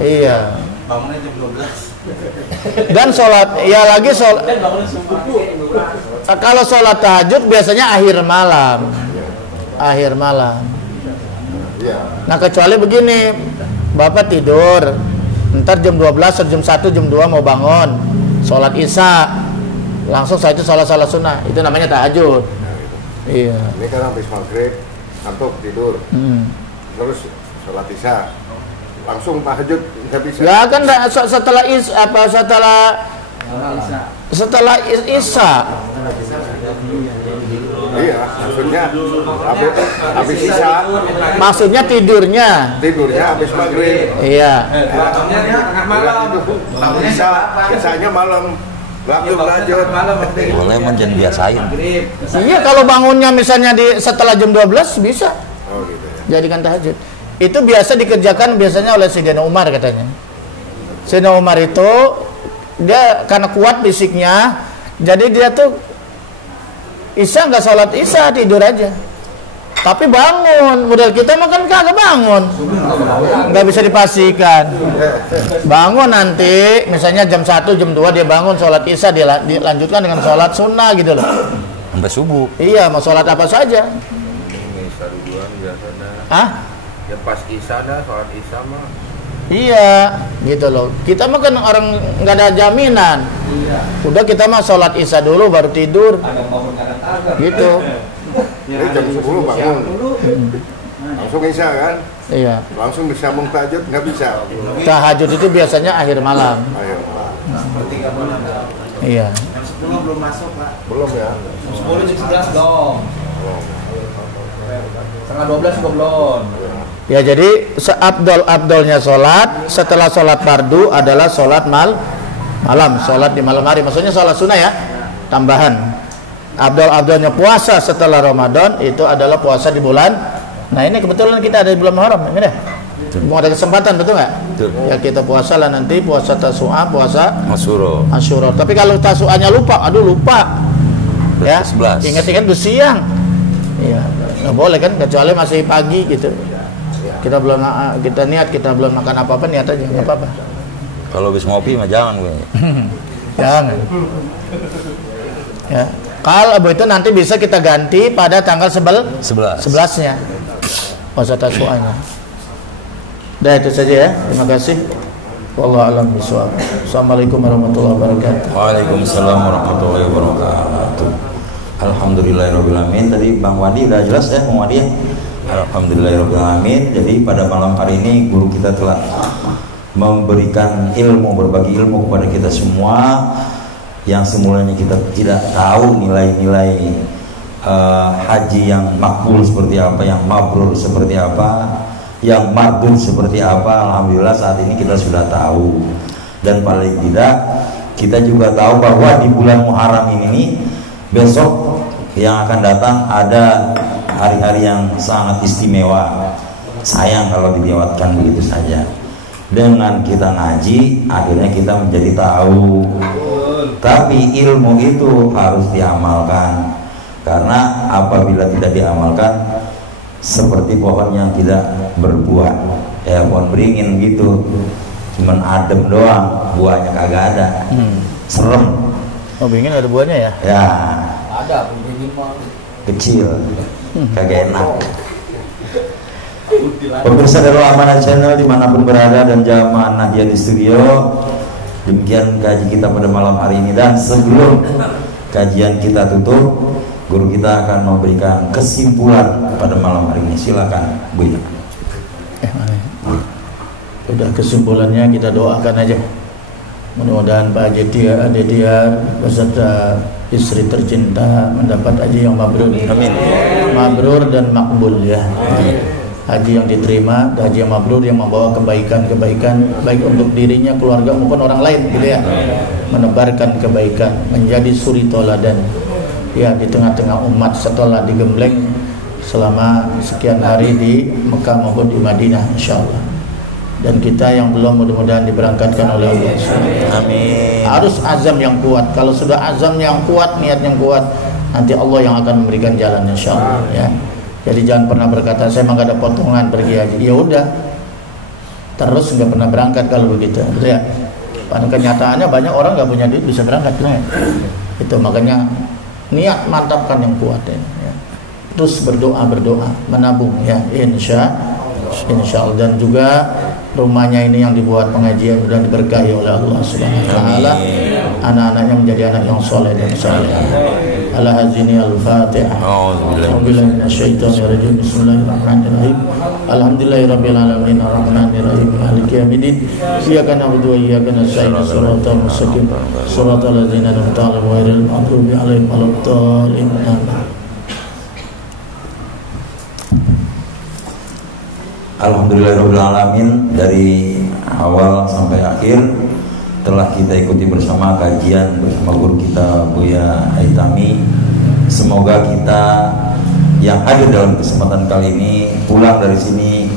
Iya. Bangunnya jam 12. Dan sholat, ya lagi sholat. Kalau sholat tahajud biasanya akhir malam. Nah kecuali begini, Bapak tidur, ntar jam 12, jam 1, jam 2 mau bangun, sholat Isya, langsung saya itu sholat sunnah, itu namanya tahajud. Iya. Ini kan habis maghrib, ngantuk tidur, terus sholat Isya, langsung tahajud nggak bisa. Ya kan setelah Isya. Iya, maksudnya habis Isya. Maksudnya tidurnya Habis maghrib. Iya. Isanya malam. Lanjut malam. Boleh menjen biasain. Iya, kalau bangunnya misalnya setelah jam 12 bisa. Oh gitu ya. Jadikan tahajud. Itu biasa dikerjakan biasanya oleh Sayyidina Umar katanya. Sayyidina Umar itu dia karena kuat fisiknya, jadi dia tuh Isya nggak sholat Isya, tidur aja. Tapi bangun, model kita mah kan kagak bangun, nggak bisa dipastikan. Bangun nanti, misalnya jam 1, jam 2 dia bangun sholat Isya, dia dilanjutkan dengan sholat sunnah gitu loh. Sampai subuh. Iya, mau sholat apa saja. Isya duluan biasanya. Ah? Ya pas Isya dah, sholat Isya mah. Iya, gitu loh. Kita mah kan orang nggak ada jaminan. Iya. Udah kita mah sholat Isya dulu baru tidur. Agak bangun kadang kagak. Gitu. Jadi jam 10 bangun. Langsung Isya kan? Iya. Langsung disambung tahajud nggak bisa. Tahajud itu biasanya akhir malam. Ayo. Iya. Jam 10 belum masuk, Pak. Belum ya? Jam 10 jam 11 dong. Setengah 12 juga belum. Ya jadi seabdal-abdalnya sholat setelah sholat fardu adalah sholat malam, sholat di malam hari. Maksudnya sholat sunnah ya, tambahan. Abdal-abdalnya puasa setelah Ramadan itu adalah puasa di bulan. Nah ini kebetulan kita ada di bulan Muharram, ini deh. Mau ada kesempatan betul nggak? Ya kita puasa lah nanti, puasa Tasu'a, puasa Asyura. Tapi kalau Tasu'anya lupa, lupa. Ya, ingat-ingat udah siang. Iya, nggak boleh kan, kecuali masih pagi gitu. Kita belum kita belum makan apa-apa, niat aja nggak apa-apa. Kalau habis ngopi mah jangan gue. Jangan. Ya. Kalau itu nanti bisa kita ganti pada tanggal 11-nya. Puasa Tasu'anya. Dah itu saja ya. Terima kasih. Wallahu a'lam bishawab. Assalamualaikum warahmatullahi wabarakatuh. Waalaikumsalam warahmatullahi wabarakatuh. Alhamdulillahirabbil alamin. Tadi Bang Wadi udah jelas ya, Bang Wadi ya. Alhamdulillahirrahmanirrahim. Jadi pada malam hari ini guru kita telah memberikan ilmu, berbagi ilmu kepada kita semua yang semulanya kita tidak tahu nilai-nilai haji yang makbul seperti apa, yang mabrur seperti apa, yang mardud seperti apa. Alhamdulillah saat ini kita sudah tahu, dan paling tidak kita juga tahu bahwa di bulan Muharram ini besok yang akan datang ada hari-hari yang sangat istimewa. Sayang kalau dilewatkan begitu saja. Dengan kita ngaji akhirnya kita menjadi tahu. Tapi ilmu itu harus diamalkan, karena apabila tidak diamalkan seperti pohon yang tidak berbuah, ya pohon beringin gitu, cuman adem doang, buahnya kagak ada. Serem. Oh, beringin ada buahnya ya? Ya. Ada beringin mah Kecil. Kagak enak. Pemirsa Darul Amanah Channel dimanapun berada dan jamaah Nahdiyah di studio, demikian kaji kita pada malam hari ini. Dan sebelum kajian kita tutup, guru kita akan memberikan kesimpulan pada malam hari ini. Silakan, Bu. Udah, kesimpulannya kita doakan aja. Mudah-mudahan Pak Dediar beserta istri tercinta mendapat haji yang mabrur. Amin. Mabrur dan makbul ya. Haji yang diterima, haji yang mabrur yang membawa kebaikan-kebaikan baik untuk dirinya, keluarga maupun orang lain gitu ya. Menebarkan kebaikan, menjadi suri toladan ya di tengah-tengah umat setelah digembleng selama sekian hari di Mekah maupun di Madinah insyaallah. Dan kita yang belum mudah-mudahan diberangkatkan oleh Allah. Amin. Harus azam yang kuat. Kalau sudah azam yang kuat, niat yang kuat, nanti Allah yang akan memberikan jalan insyaallah ya. Jadi jangan pernah berkata saya memang gak ada potongan pergi haji. Ya udah, terus nggak pernah berangkat kalau begitu, gitu ya. Pada kenyataannya banyak orang nggak punya duit bisa berangkat ya. Itu makanya niat mantapkan yang kuat ya. Terus berdoa, menabung ya, insya Allah. Dan juga rumahnya ini yang dibuat pengajian dan diberkahi oleh Allah Subhanahu wa taala. Anak-anaknya menjadi anak yang soleh dan saleh. Ala hazini al-Fatihah. A'udzubillahi minasyaitonir rajim. Bismillahirrahmanirrahim. Alhamdulillahirabbil alamin arrahmanir rahim maliki yaumiddin. Iyyaka na'budu wa iyyaka nasta'in. Shiratal mustaqim. Shiratal ladzina an'amta 'alaihim ghairil maghdubi 'alaihim waladdallin. Alhamdulillahirabbil alamin, dari awal sampai akhir telah kita ikuti bersama kajian bersama guru kita Buya Haitami. Semoga kita yang hadir dalam kesempatan kali ini pulang dari sini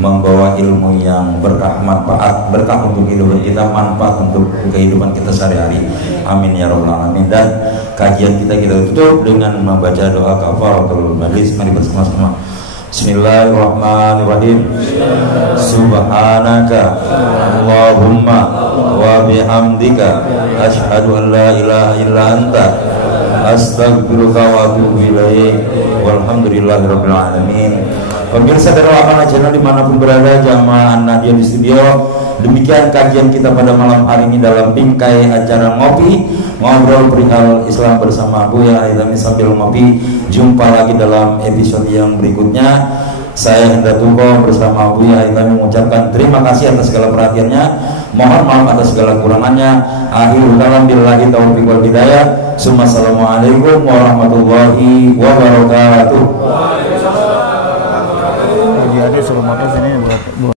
membawa ilmu yang berkah, manfaat, berkah untuk kehidupan kita, manfaat untuk kehidupan kita sehari-hari. Amin ya rabbal alamin. Dan kajian kita tutup dengan membaca doa kafaratul majlis. Mari bersama-sama. Bismillahirrahmanirrahim. Subhanaka Allahumma wa bihamdika asyhadu an la ilaha illa anta astaghfiruka wa atubu ilaik. Walhamdulillahirabbil alamin. Pemirsa Darul Amanah Channel dimanapun berada, jamaah Nahdiyah di studio, demikian kajian kita pada malam hari ini dalam bingkai acara ngobrol perihal Islam bersama Buya Haitami sambil ngopi. Jumpa lagi dalam episode yang berikutnya. Saya Hendra Tungko bersama Buya Haitami mengucapkan terima kasih atas segala perhatiannya. Mohon maaf atas segala kurangannya. Akhirul kalam billahi taufiq wal hidayah. Assalamualaikum warahmatullahi wabarakatuh. Jadi sebelum makan sini buat